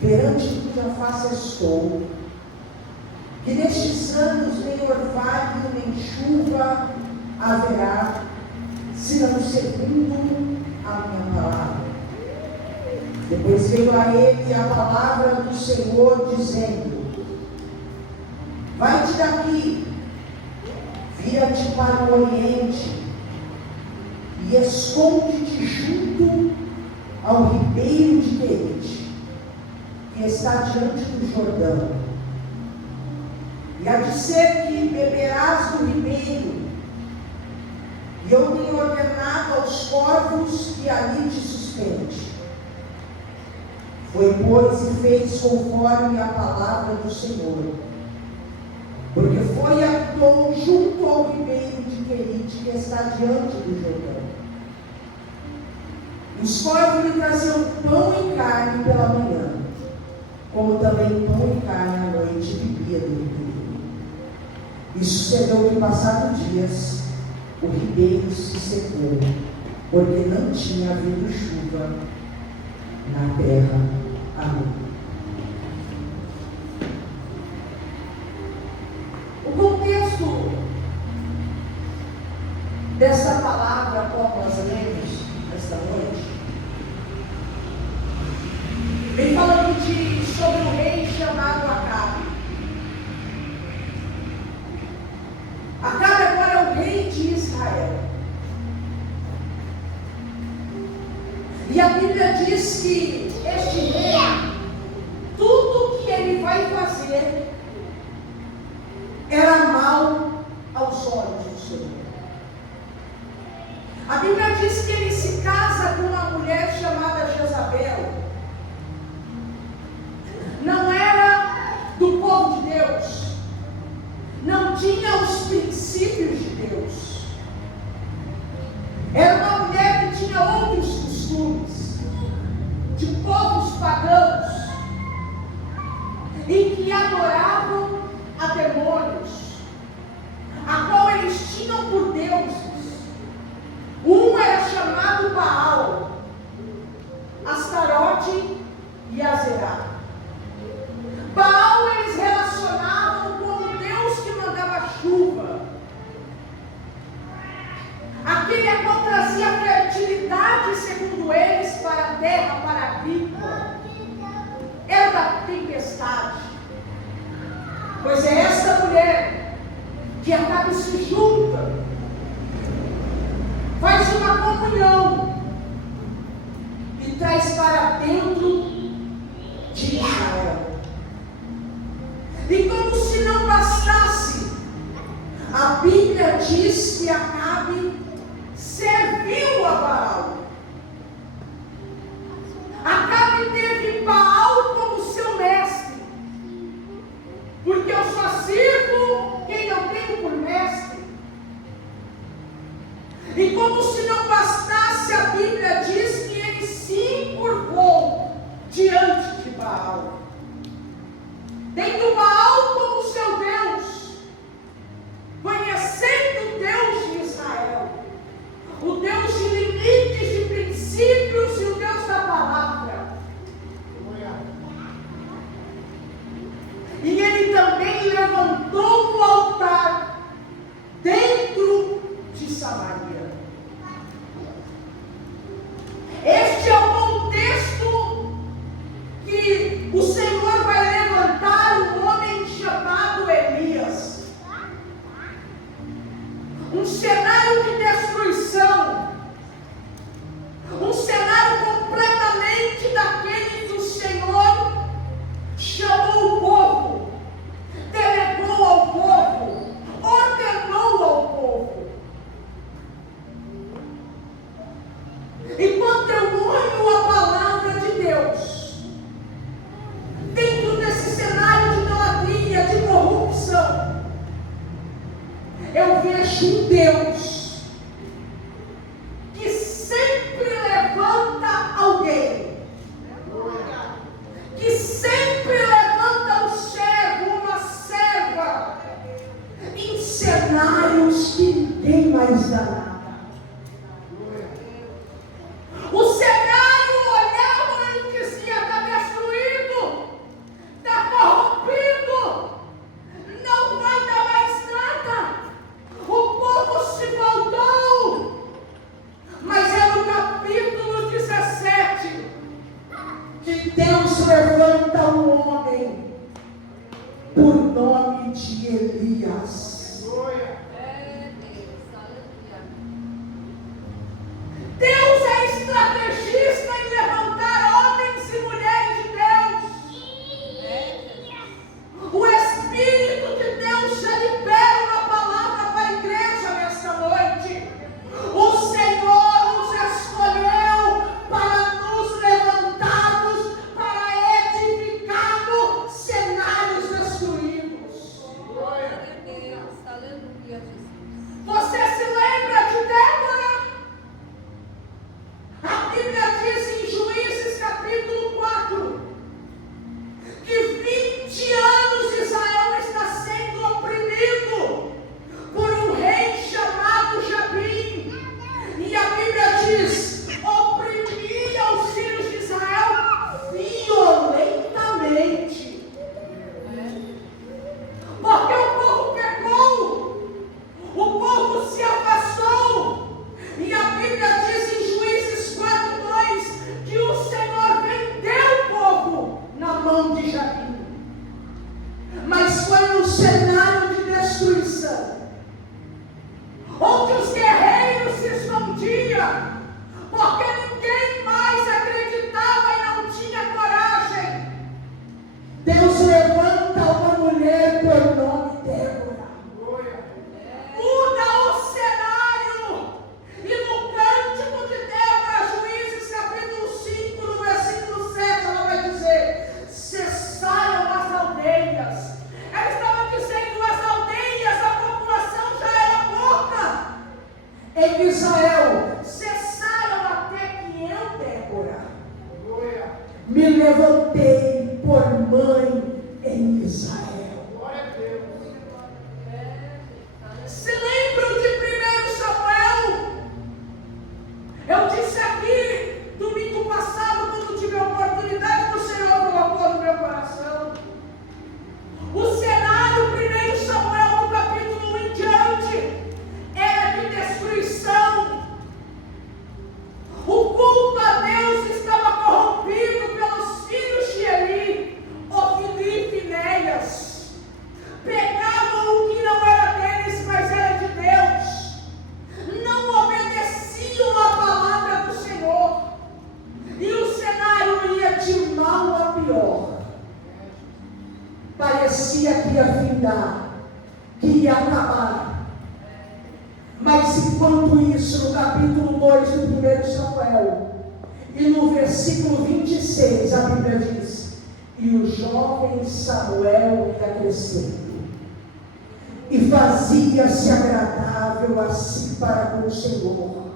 perante cuja face estou, que nestes anos nem orvalho nem chuva haverá, senão segundo a minha palavra. Depois veio a ele a palavra do Senhor, dizendo: vai-te daqui, vira-te para o oriente, e esconde-te junto ao ribeiro de Querite, que está diante do Jordão. E há de ser que beberás do ribeiro, e eu tenho ordenado aos corvos que ali te suspende. Foi, pois, e fez conforme a palavra do Senhor, porque foi e habitou junto ao ribeiro de Querite, que está diante do Jordão. Os corvos lhe traziam pão e carne pela manhã, como também pão e carne à noite bebia do ribeiro. E sucedeu que, passados dias, o ribeiro se secou, porque não tinha havido chuva na terra. Amém. O contexto dessa palavra, como nós lemos esta noite, vem falando sobre um rei chamado Acabe. Acabe agora é o rei de Israel. E a Bíblia diz que este rei, tudo que ele vai fazer era mal aos olhos do Senhor. A Bíblia diz que ele se casa com uma mulher chamada Jezabel. Não era do povo de Deus, não tinha os princípios de Deus. Era uma mulher que tinha outros costumes, de povos pagãos, em que adoravam a demônios, a qual eles tinham por deuses. Um era chamado Baal, Astarote e Azerá. Baal eles relacionavam com o Deus que mandava chuva, aquele a qual trazia fertilidade, segundo eles, para a terra, para a agrícola. Era da tempestade. Pois é essa mulher que Acabe se junta, faz uma comunhão e traz para dentro de Israel. E como se não bastasse, a Bíblia diz que Acabe serviu a Baal. Acabe teve Baal como seu mestre, porque eu só sirvo quem eu tenho por mestre. E como se não bastasse, a Bíblia diz que ele se encurvou diante de Baal, tendo Baal como seu Deus, conhecendo o Deus de Israel, o Deus de limites, de princípios e o Deus da palavra. E ele também levantou um altar dentro de Samaria. Este é o contexto que o Senhor Deus levanta um homem por nome de Elias. Deus é estrategista em levantar homens e mulheres de Deus. O Espírito de Deus já libera uma palavra para a igreja nesta noite. O Senhor nos escolheu para nos levantarmos, para edificarmos cenários destruídos. Glória a Deus, aleluia, Jesus. Você se lembra de Débora? A Bíblia diz em Juízes capítulo 4 que 20 anos Israel está sendo oprimido por um rei chamado Jabim. E a Bíblia diz: oprimia os filhos de Israel violentamente. Porque o povo pecou, o povo se afastou. E a Bíblia diz em Juízes 4:2 que o Senhor vendeu o povo na mão de Jabim. Mas foi um cenário de destruição, onde os guerreiros se escondiam, porque ninguém mais acreditava e não tinha coragem. Deus levanta uma mulher por nome Débora. Muda o cenário. E no cântico de Débora, Juízes capítulo 5, no versículo 7, ela vai dizer: cessaram as aldeias. Ela estava dizendo: as aldeias, a população já era pouca em Israel. Cessaram até que eu, Débora, me levantei por mãe em Israel. Se lembram de 1 Samuel? Eu disse aqui domingo passado, quando tive a oportunidade, que o Senhor colocou no meu coração. O cenário 1 Samuel, no capítulo 1 em diante, era de destruição. O culto a Deus estava corrompido pelos filhos de Eli, Ofni e Finéias. Pegavam o que não era deles, mas era de Deus. Não obedeciam a palavra do Senhor. E o cenário ia de mal a pior. Parecia que ia findar, que ia acabar. Mas enquanto isso, no capítulo 2 do 1 Samuel, e no versículo 26, a Bíblia diz: e o jovem Samuel ia crescendo, e fazia-se agradável assim para com o Senhor,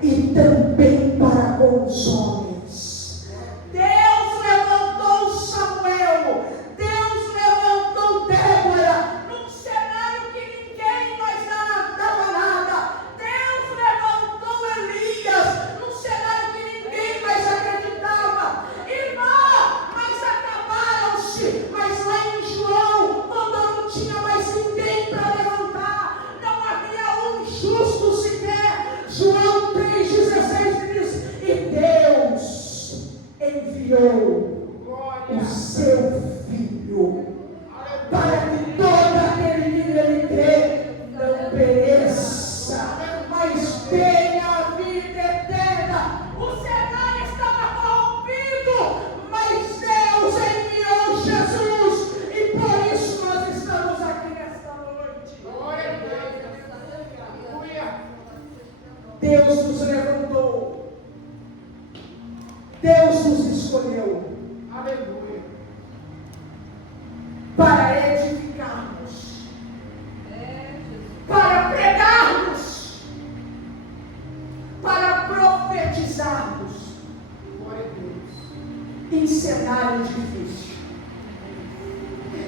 e também para com os homens. Deus levantou Samuel, Deus levantou Débora, num cenário que ninguém mais dava nada. Deus levantou Elias, num cenário que ninguém mais acreditava. Irmã, mas acabaram-se. Mas lá em João, quando não tinha mais ninguém para levantar, não havia um justo sequer. João 3,16 diz: e Deus enviou o seu Filho, para que todo aquele que nele crê não pereça, mas tenha a vida eterna. O cenário estava corrompido, mas Deus enviou Jesus, e por isso nós estamos aqui nesta noite. Deus nos levantou, Deus nos escolheu. Aleluia. Para edificarmos, para pregarmos, para profetizarmos em cenário difícil,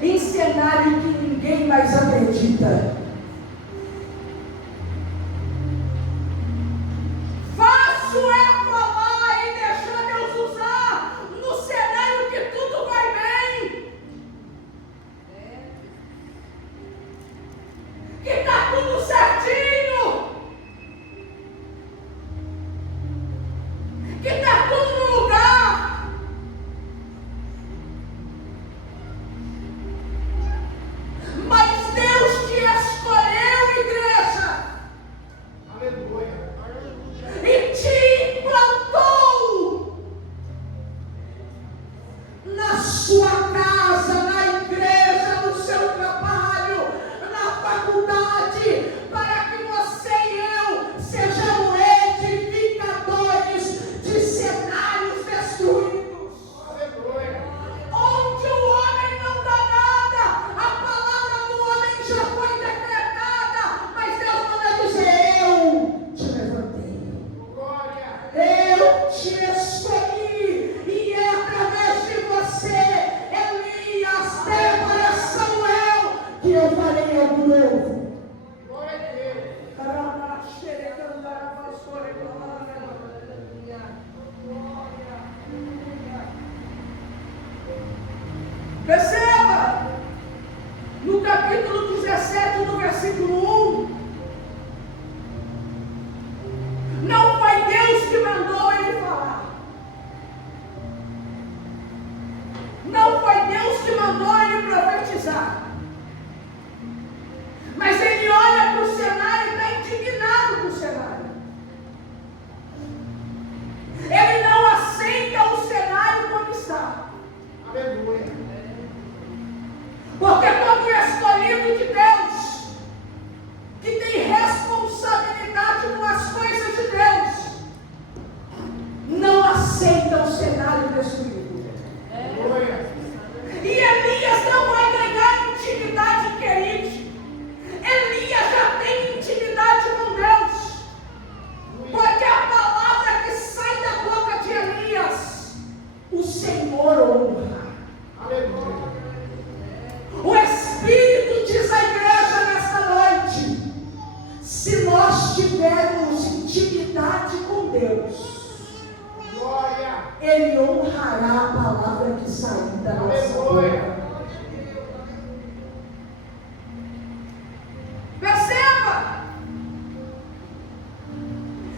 em cenário que ninguém mais acredita. Fácil é falar e deixar Deus usar no cenário que tudo vai bem, que está tudo certinho, que está tudo no lugar. Perceba, no capítulo 17, no versículo 1, não foi Deus que mandou ele falar. Não foi Deus que mandou ele profetizar. Mas ele olha para o cenário e está indignado com o cenário. Ele não aceita o cenário como está. Aleluia. Porque todo escolhido de Deus, que tem responsabilidade com as coisas de Deus, não aceita o cenário destruído. E Elias não vai ganhar intimidade, querido. Elias já tem intimidade com Deus. Porque a palavra que sai da boca de Elias, o Senhor honra. Aleluia. O Espírito diz à igreja nesta noite: se nós tivermos intimidade com Deus, Glória. Ele honrará a palavra que sair da nossa boca. Perceba,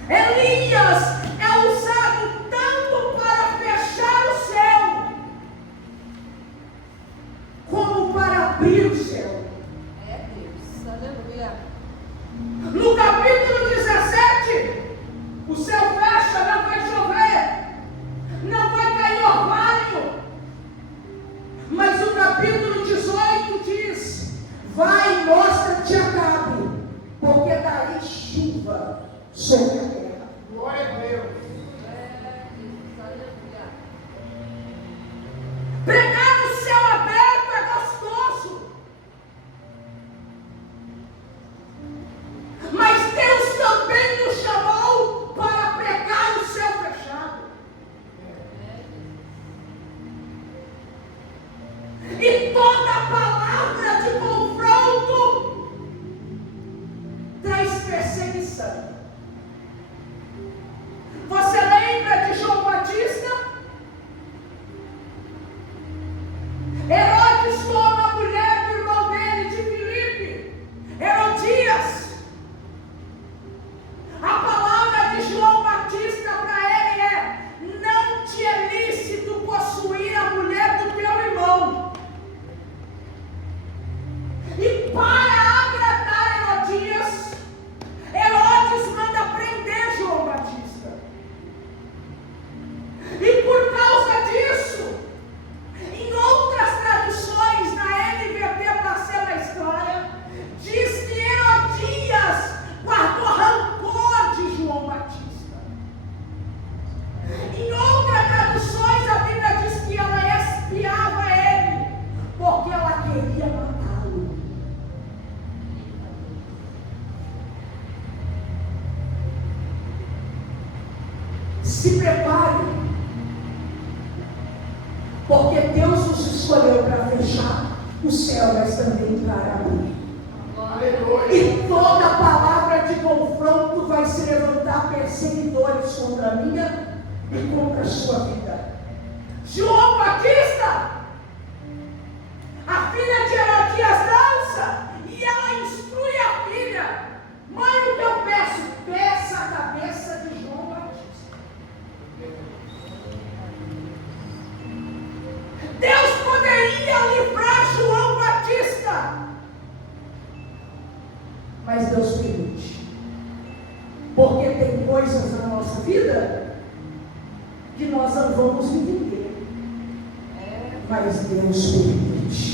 Elias é usado tanto para fechar o céu, como para abrir o céu. É Deus, aleluia. No capítulo 17, o céu fecha, não vai chover, não vai cair orvalho. Mas o capítulo 18 diz: vai e mostra-te Acabe, porque daí chuva sobre a terra. Glória a Deus. Pregar no céu aberto é gostoso, mas Deus também nos chamou para pregar no céu fechado. E toda palavra de confronto traz perseguição. Você lembra de João Batista? Herodes toma a mulher do irmão dele, de Filipe, Herodias. A palavra de João Batista para ele é: não te é lícito possuir a mulher do teu irmão. E para agradar Herodias, Herodes manda prender João Batista. E por causa disso, em outras traduções, na NVT Parcela História, diz que Herodias guardou rancor de João Batista. Em outras traduções, a Bíblia diz que ela espiava ele, porque ela queria matá-lo. Se prepare, porque Deus nos escolheu para fechar o céu, mas também para abrir. Aleluia. E toda palavra de confronto vai se levantar perseguidores contra a minha e contra a sua vida. João Batista, a filha de Herodias dança e ela instrui a filha: mãe, o que eu peço? Peça a cabeça de João Batista. Deus poderia livrar João Batista, mas Deus permite, porque tem coisas na nossa vida que nós não vamos entender, mas Deus permite.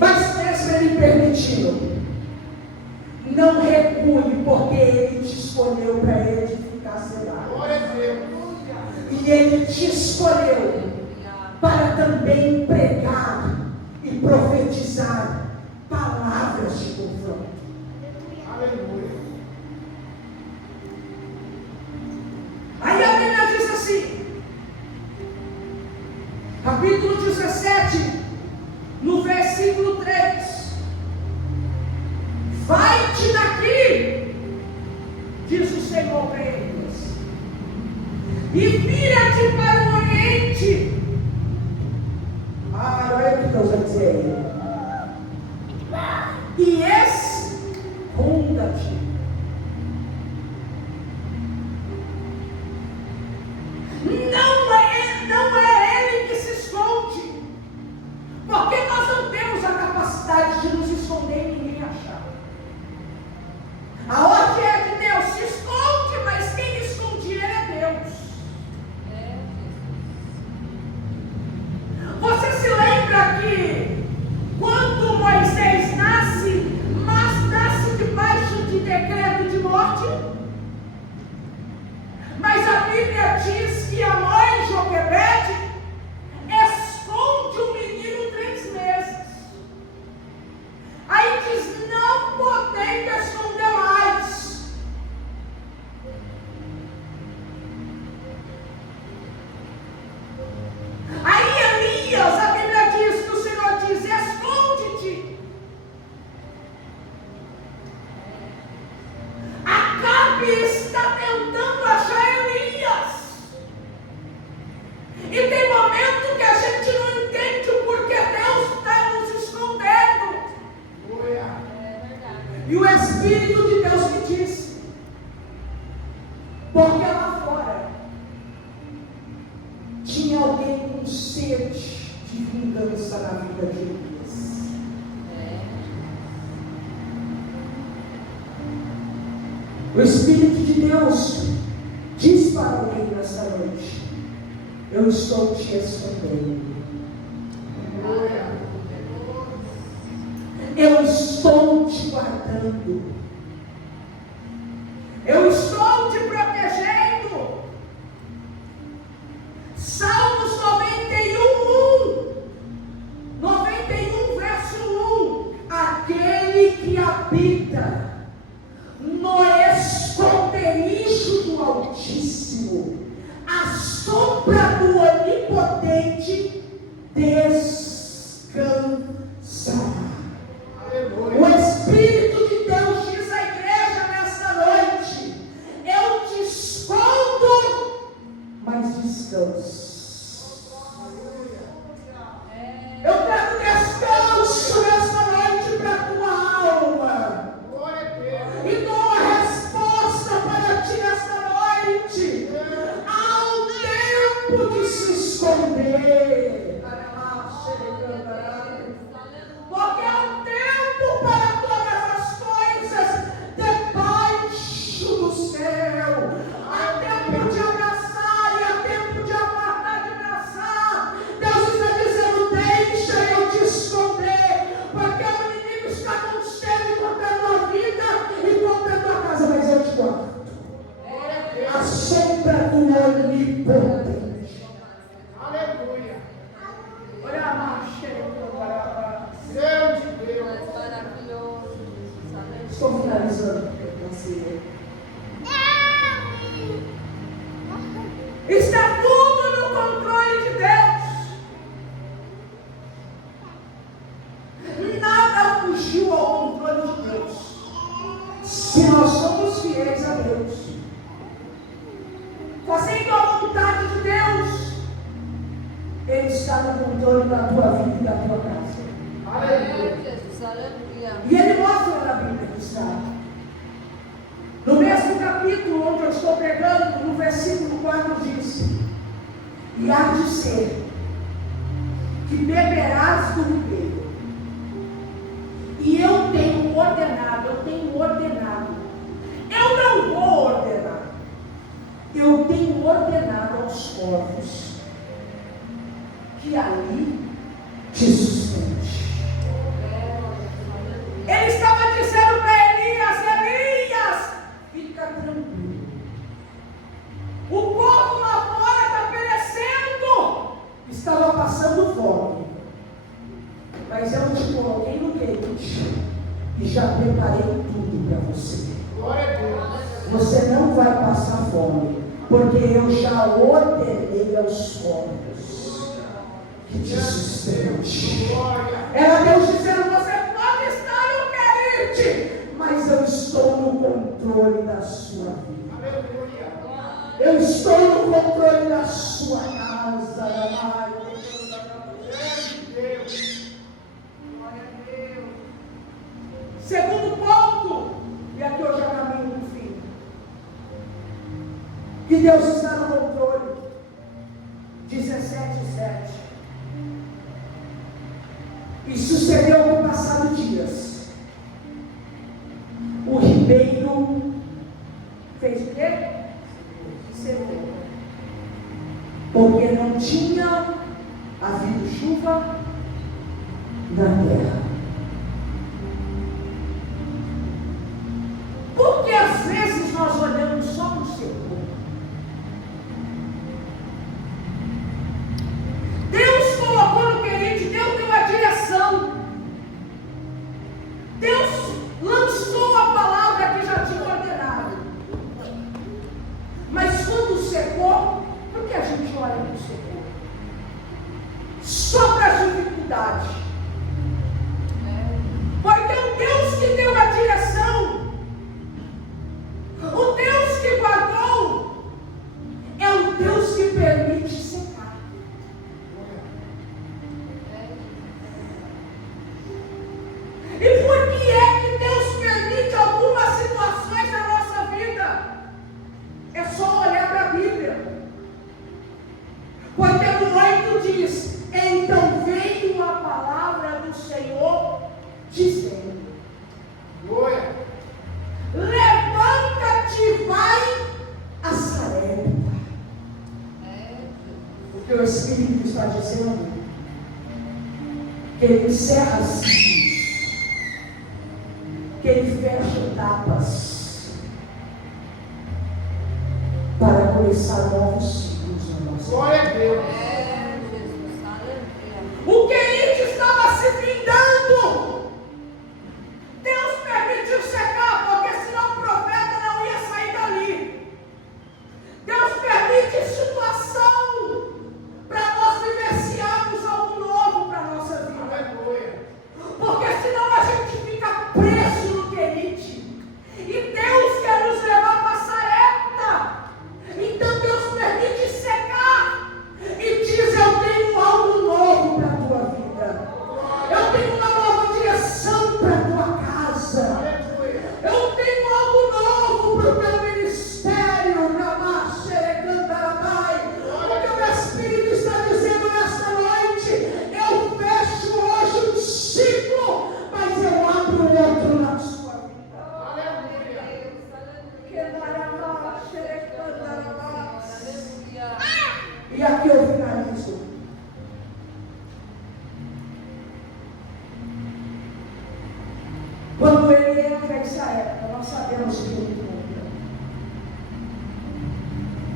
Mas mesmo Ele permitindo, não recue, porque Ele te escolheu para edificar seu lar. Glória a Deus. E Ele te escolheu para também pregar e profetizar palavras de confronto. Aleluia. Aí a Bíblia diz assim, capítulo 17, no versículo 3: vai-te daqui, diz o Senhor para Elias, e vira-te para o oriente, tinha alguém com sede de vingança na vida de Elias. O Espírito de Deus diz para o rei nesta noite: eu estou te escondendo. Eu estou te guardando. Eu estou te protegendo. Salmos 91, verso 1. Aquele que habita no esconderijo do Altíssimo, à sombra do Onipotente descansará. O Espírito de Deus diz à igreja nesta noite: eu te escondo, mas descanso. Eu trago descanso nesta noite para a tua alma. E dou uma resposta para ti nesta noite. Há um tempo de se esconder. Porque há um tempo para todas as coisas debaixo do céu. Há tempo de abraçar e há tempo de apartar de abraçar. Deus está dizendo: deixa eu te esconder, porque o inimigo está com sede contra a tua vida e contra a tua casa, mas eu te guardo. A sombra do Onipotente. Aleluia. Olha a marcha. Deus de Deus. Mas maravilhoso. Estou finalizando. Está tudo no controle de Deus. Nada fugiu ao controle de Deus. Se nós somos fiéis a Deus, fazendo a vontade de Deus, Ele está no controle da tua vida e da tua casa. Aleluia. Jesus, aleluia. E Ele mostra na Bíblia que está. No mesmo capítulo onde eu estou pregando, no versículo 4 diz: e há de ser que beberás do ribeiro. E eu tenho ordenado. Eu não vou ordenar. Eu tenho ordenado aos corvos que ali te sustente. Ele estava dizendo para Elias: fica tranquilo. O povo lá fora está perecendo. Estava passando fome. Mas eu te coloquei no quente e já preparei tudo para você. Glória a Deus. Você não vai passar fome, porque eu já ordenei aos corvos que te sustente. Era Deus dizendo: você pode estar no querite, mas eu estou no controle da sua vida. Aleluia. Eu estou no controle da sua casa, amado. Segundo ponto, e aqui eu já caminho no fim, que Deus está no controle. 17:7. E sucedeu que, passado dias, o ribeiro fez o quê? Secou. Porque não tinha havido chuva na terra. Porque às vezes nós olhamos só para o secou. Deus colocou no querido, Deus deu a direção. Deus lançou a palavra que já tinha ordenado. Mas quando secou, por que a gente olha para o secou? Só para as dificuldades. Porque o Deus que deu a direção, o Deus que guardou, é o Deus que permite secar. E por que é que Deus permite algumas situações na nossa vida? É só olhar para a Bíblia. Porque que o Espírito está dizendo que ele encerra ciclos, que ele fecha etapas para começar novos ciclos na nossa vida. Glória a Deus. É, Jesus, aleluia. O querido estava se findando. Deus permitiu secar, porque senão o profeta não ia sair dali. Deus permite situação para nós vivenciarmos algo novo para a nossa vida. Aleluia. Porque senão a gente fica preso no querite. E Deus quer nos levar para Sarepta. Então Deus permite secar. E diz: eu tenho algo novo para a tua vida. Eu tenho uma nova direção para a tua casa. Eu tenho algo novo para o teu ministério. Porque o meu Espírito está dizendo nesta noite: eu fecho hoje um ciclo, mas eu abro outro na sua vida. Aleluia. E aqui eu finalizo. Quando ele entra em Sarepta, nós sabemos que ele encontra.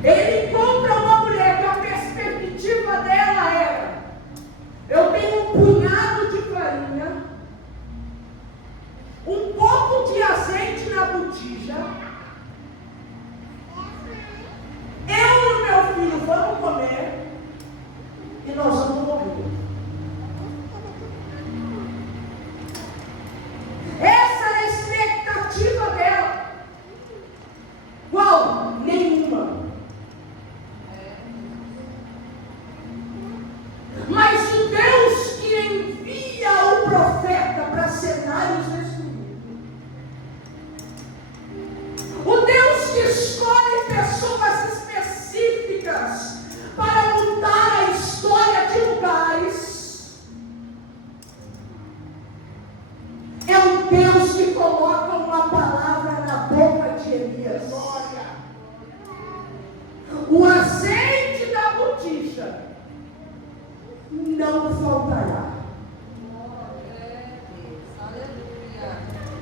Ele encontra uma mulher que a perspectiva dela era: eu tenho um punhado de farinha, um pouco de azeite na botija, eu e o meu filho vamos comer e nós vamos morrer. Essa era a expectativa dela. Qual? Nenhuma. Mas o Deus que envia o profeta para cenários destruídos, o Deus que escolhe pessoas específicas para mudar a história de lugares, é um Deus que coloca uma palavra na boca de Elias. O azeite da botija não faltará Aleluia.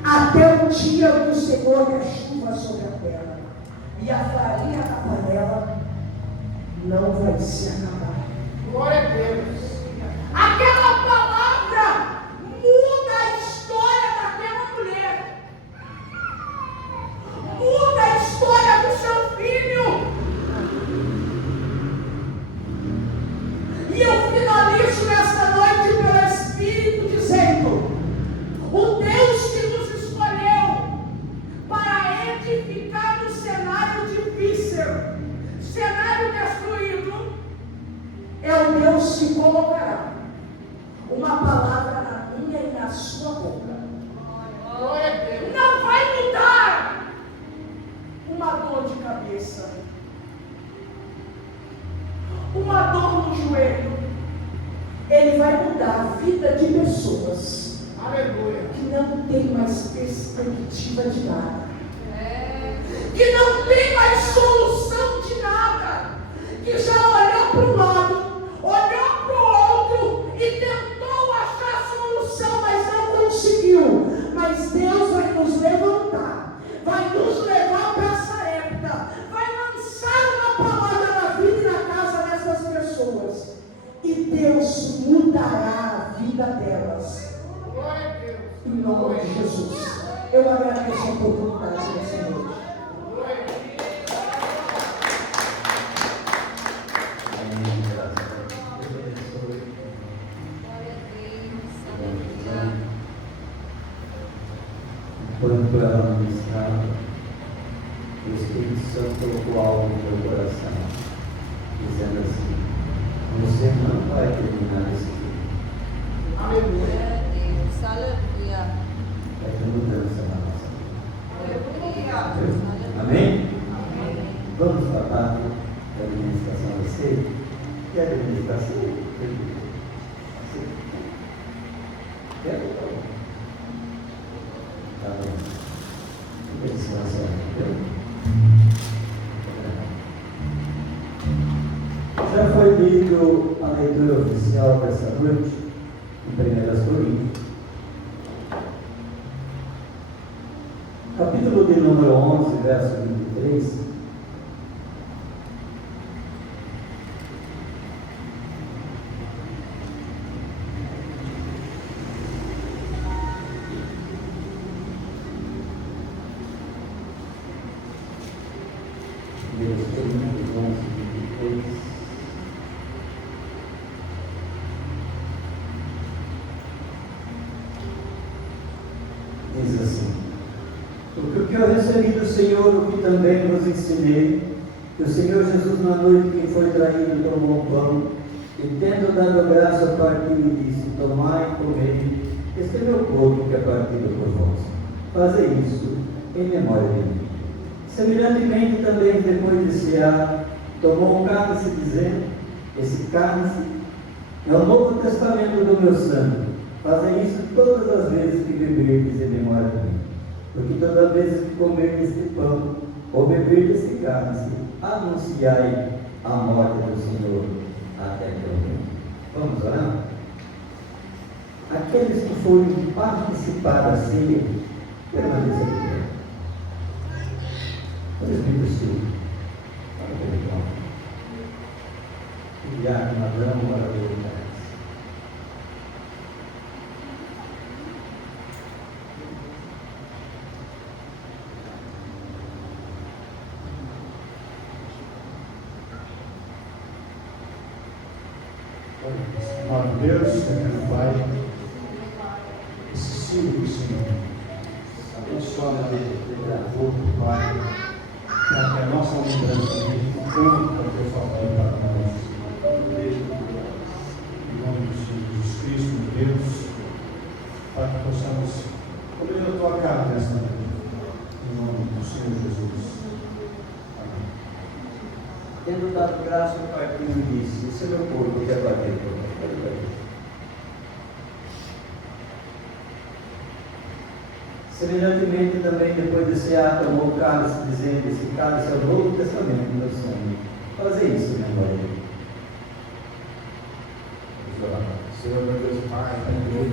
até o dia do Senhor e a chuva sobre a terra, e a farinha na panela não vai se acabar. Glória a Deus. Aquela palavra muda a história daquela mulher, muda a história do seu filho. E eu finalizo nesta noite pelo Espírito dizendo: o Deus que nos escolheu para edificar no cenário difícil, cenário destruído, é o Deus que colocará uma palavra na minha e na sua boca. Glória a Deus. Não vai mudar uma dor de cabeça, uma dor no joelho. Ele vai mudar a vida de pessoas Aleluia. que não tem mais perspectiva de nada, É, que não tem mais solução de nada, que já olhou para um lado, olhou para o outro e tentou achar solução, mas não conseguiu. Mas Deus vai nos levantar, vai nos levar para essa época, vai lançar uma palavra na vida e na casa dessas pessoas, e Deus mudará a vida delas. Glória a Deus. Em nome de Jesus, eu agradeço a oportunidade nessa noite. Glória a Deus. Amém, graças a Deus. Deus abençoe. glória a Deus. Aleluia. Enquanto ela ministrava, o Espírito Santo colocou algo no meu coração, dizendo assim: você não vai terminar esse filme, Aleluia. Glória a Deus. Aleluia. vai ter mudança na nossa vida. Aleluia. Amém? Vamos tratar da administração da ceia? Quer administrar a ceia? Quer? Tá bom. Administração. Já foi dito convido a leitura oficial dessa noite, em 1 Coríntios, capítulo de número 11, verso 23. Diz assim: porque o que eu recebi do Senhor, o que também vos ensinei, que o Senhor Jesus, na noite que foi traído, tomou o pão, e tendo dado graça ao partir, disse: tomai e comei, este é meu corpo que é partido por vós. Fazei isso em memória de mim. Semelhantemente também, depois de cear, tomou um cálice, dizendo: esse cálice é o novo testamento do meu sangue. Fazem isso todas as vezes que beberdes em memória de mim. Porque toda vez que comerdes este pão, ou beberdes este cálice, anunciai a morte do Senhor até que eu venha. Vamos orar? Aqueles que forem participar da ceia, permaneçam de pé. O Espírito Santo, para o perdão. Enviar uma dama para o lugar. Amado Deus, eterno Pai, esse símbolo do Senhor, abençoa o corpo, Pai, para que a nossa lembrança de como para o teu favor para nós, em nome do Senhor Jesus Cristo, meu Deus, para que possamos comer a tua carne nesta noite, em nome do Senhor Jesus. Amém. Tendo dado graça ao partir, disse: esse é meu corpo que é partido por vós. Semelhantemente também, depois de cear, tomou o cálice, dizendo: esse cálice é o novo testamento do meu sangue. Fazei isso em memória de mim. Senhor, meu Deus Pai,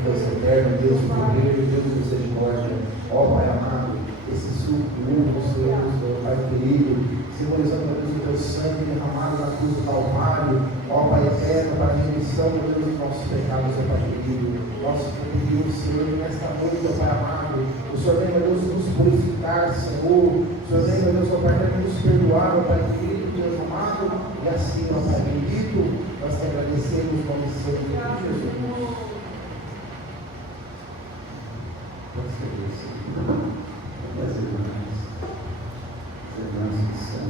Deus eterno, Deus poderoso, Deus de misericórdia, ó Pai amado, esse suco novo, Senhor, Pai querido, simbolizando, meu Deus, o teu sangue derramado na cruz do Calvário, ó Pai eterno, para a remissão, meu Deus, dos nossos pecados, ó Pai querido. Nós pedimos, Senhor, nesta noite, ó Pai amado, o Senhor vem, meu Deus, nos purificar, Senhor, o Senhor vem, meu Deus, ó Pai, nos perdoar, ó Pai querido, Deus amado, e assim, ó Pai bendito, nós te agradecemos, como Senhor de Jesus. Pode ser isso. As irmãs que são.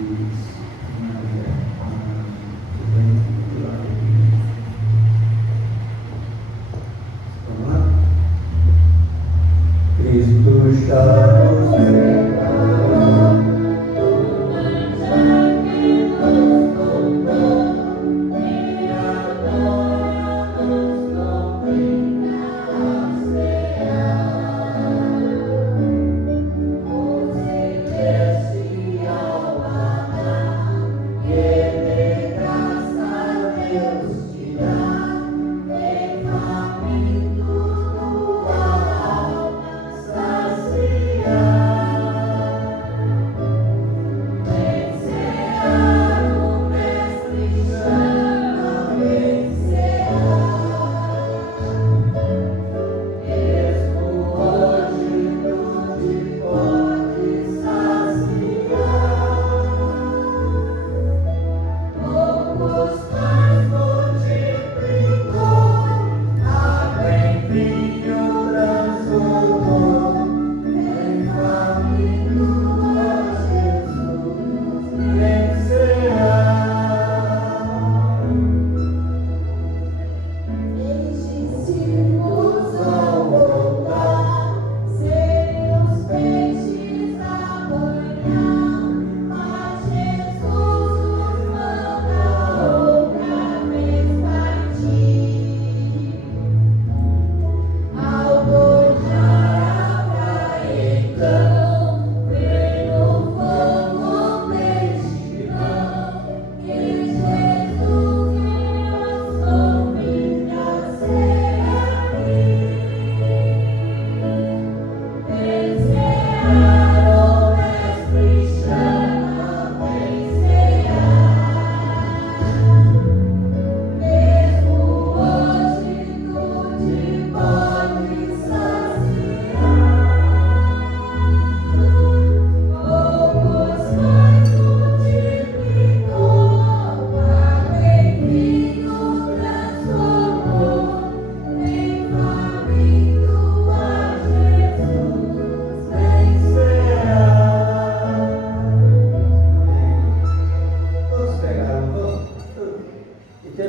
Isso. Vamos lá? Cristo está nos separando. Agora nos convém a ser.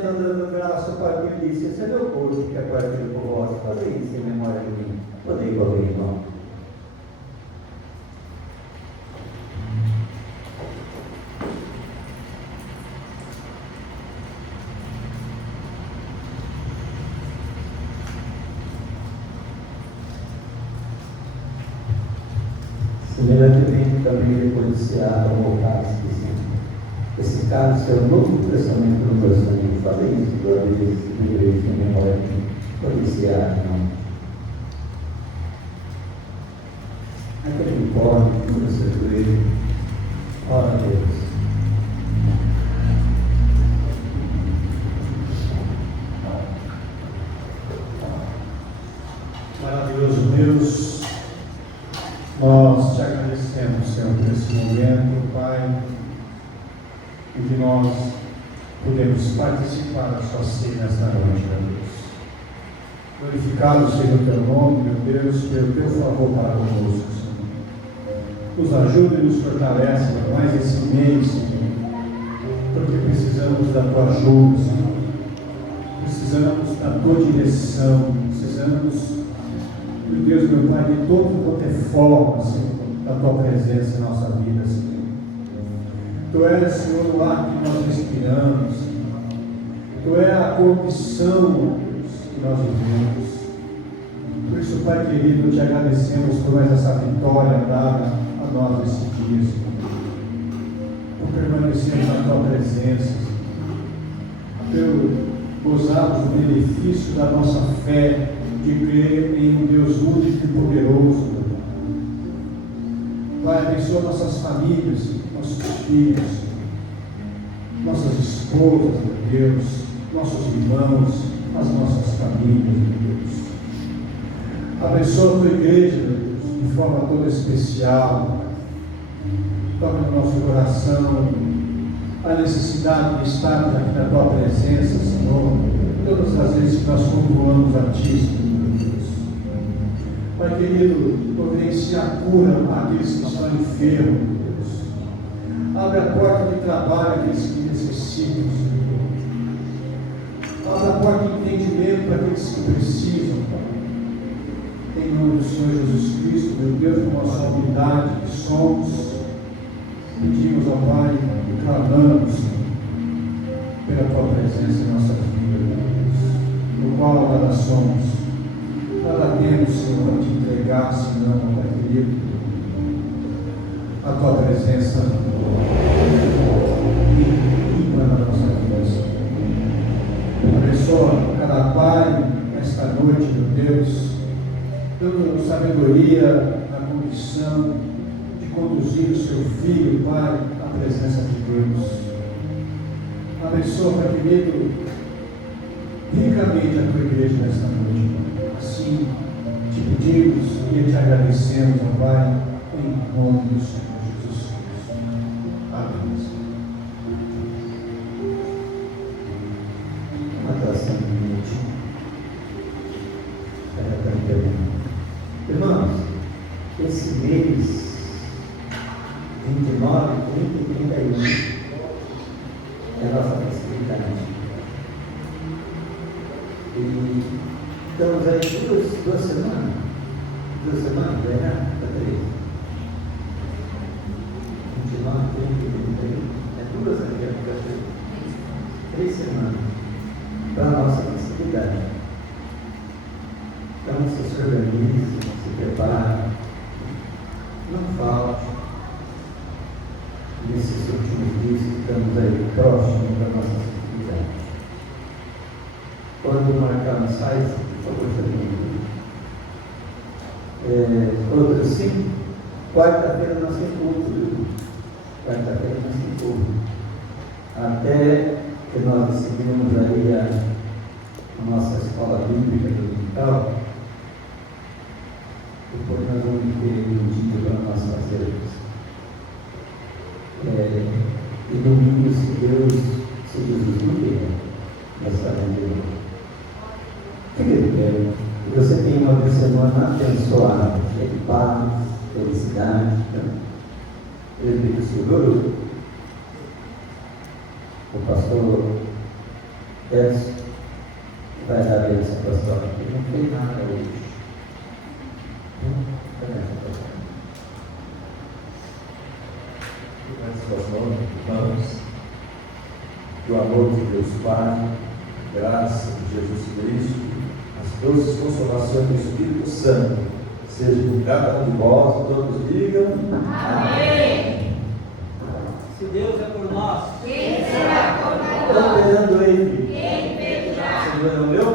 então, dando o braço, partiu e disse: esse é meu corpo que é partido por vós, fazei isso em memória de mim. Podem comer, irmão. Semelhantemente, também depois de cear, tomou o cálice, dizendo: esse cálice é o novo testamento do meu sangue. Fazei isso duas vezes na igreja em memória de mim. Pode cear, não. Aquele pobre, no seu joelho, ora a Deus. Maravilhoso Deus, nós te agradecemos, Senhor, por esse momento, Pai, em que nós podemos participar da sua ceia nesta noite, meu Deus. Glorificado seja o teu nome, meu Deus, pelo teu favor para conosco, Senhor. Nos ajuda e nos fortalece mais esse mês, Senhor, porque precisamos da tua ajuda, Senhor. Precisamos da tua direção, precisamos, meu Deus, meu Pai, de todo quanto é forma, Senhor, da tua presença em nossa vida, Senhor. Tu és, Senhor, o ar que nós respiramos, Senhor. Tu és a corrupção que nós vivemos. Por isso, Pai querido, te agradecemos por mais essa vitória dada a nós nesse dia, Senhor. Por permanecermos na tua presença, Senhor. Por gozarmos do benefício da nossa fé, de crer em um Deus único e poderoso, meu Pai. Pai, abençoa nossas famílias, nossos filhos, nossas esposas, meu Deus, nossos irmãos, as nossas famílias, meu Deus. Abençoa a tua igreja, meu Deus, de forma toda especial. Toca no nosso coração a necessidade de estarmos aqui na tua presença, Senhor, todas as vezes que nós cultuamos a ti, Senhor. Pai querido, providencia a cura àqueles que estão enfermos, meu Deus. Abre a porta de trabalho àqueles que necessitam, Senhor. Abre a porta de entendimento para aqueles que precisam, Pai. Em nome do Senhor Jesus Cristo, meu Deus, com a nossa humildade que somos, pedimos ao Pai e clamamos, Senhor, pela tua presença em nossa vida, meu Deus, no qual nada somos. Nada temos, Senhor, para te entregar, senão, Pai querido, a tua presença limpa na nossa vida, Senhor. Abençoa cada pai esta noite, meu Deus, dando sabedoria na condição de conduzir o seu filho, Pai, à presença de Deus. Abençoa, Pai querido, ricamente a tua igreja nesta noite, Pai. Assim, te pedimos e te agradecemos, ó Pai, em nome do Senhor Jesus Cristo. Amém. Uma oração íntima. Irmãos, esse mês 29, 30 e 31 é a nossa festividade. E estamos aí duas semanas. 2 semanas, vai dar? Está 3. 29, 30 e 31. É 2 aqui, 3 semanas para a nossa festividade. Então se organize, se prepare, não falte nesses últimos dias que estamos aí próximos da nossa festividade. Quando marcar no site, por favor, também. Outro sim, quarta-feira nós temos culto. Quarta-feira nós temos culto. Até que nós decidimos aí a nossa escola bíblica dominical. Depois nós vamos ter um dia para nós fazermos. E domingo, se Deus, se Jesus não queira, nós estaremos. Fique de pé. Que você tenha uma semana abençoada, cheia de paz, felicidade. Eu digo seguro. O pastor Edson vai dar a bênção pastoral aqui. Não fez nada hoje. Suas mãos, irmãos, que o amor de Deus Pai, a graça de Jesus Cristo, as doces consolações do Espírito Santo, seja com cada um de vós, todos digam amém. Se Deus é por nós, Quem será por nós? estão esperando Ele. Quem impedirá? Senhor é o meu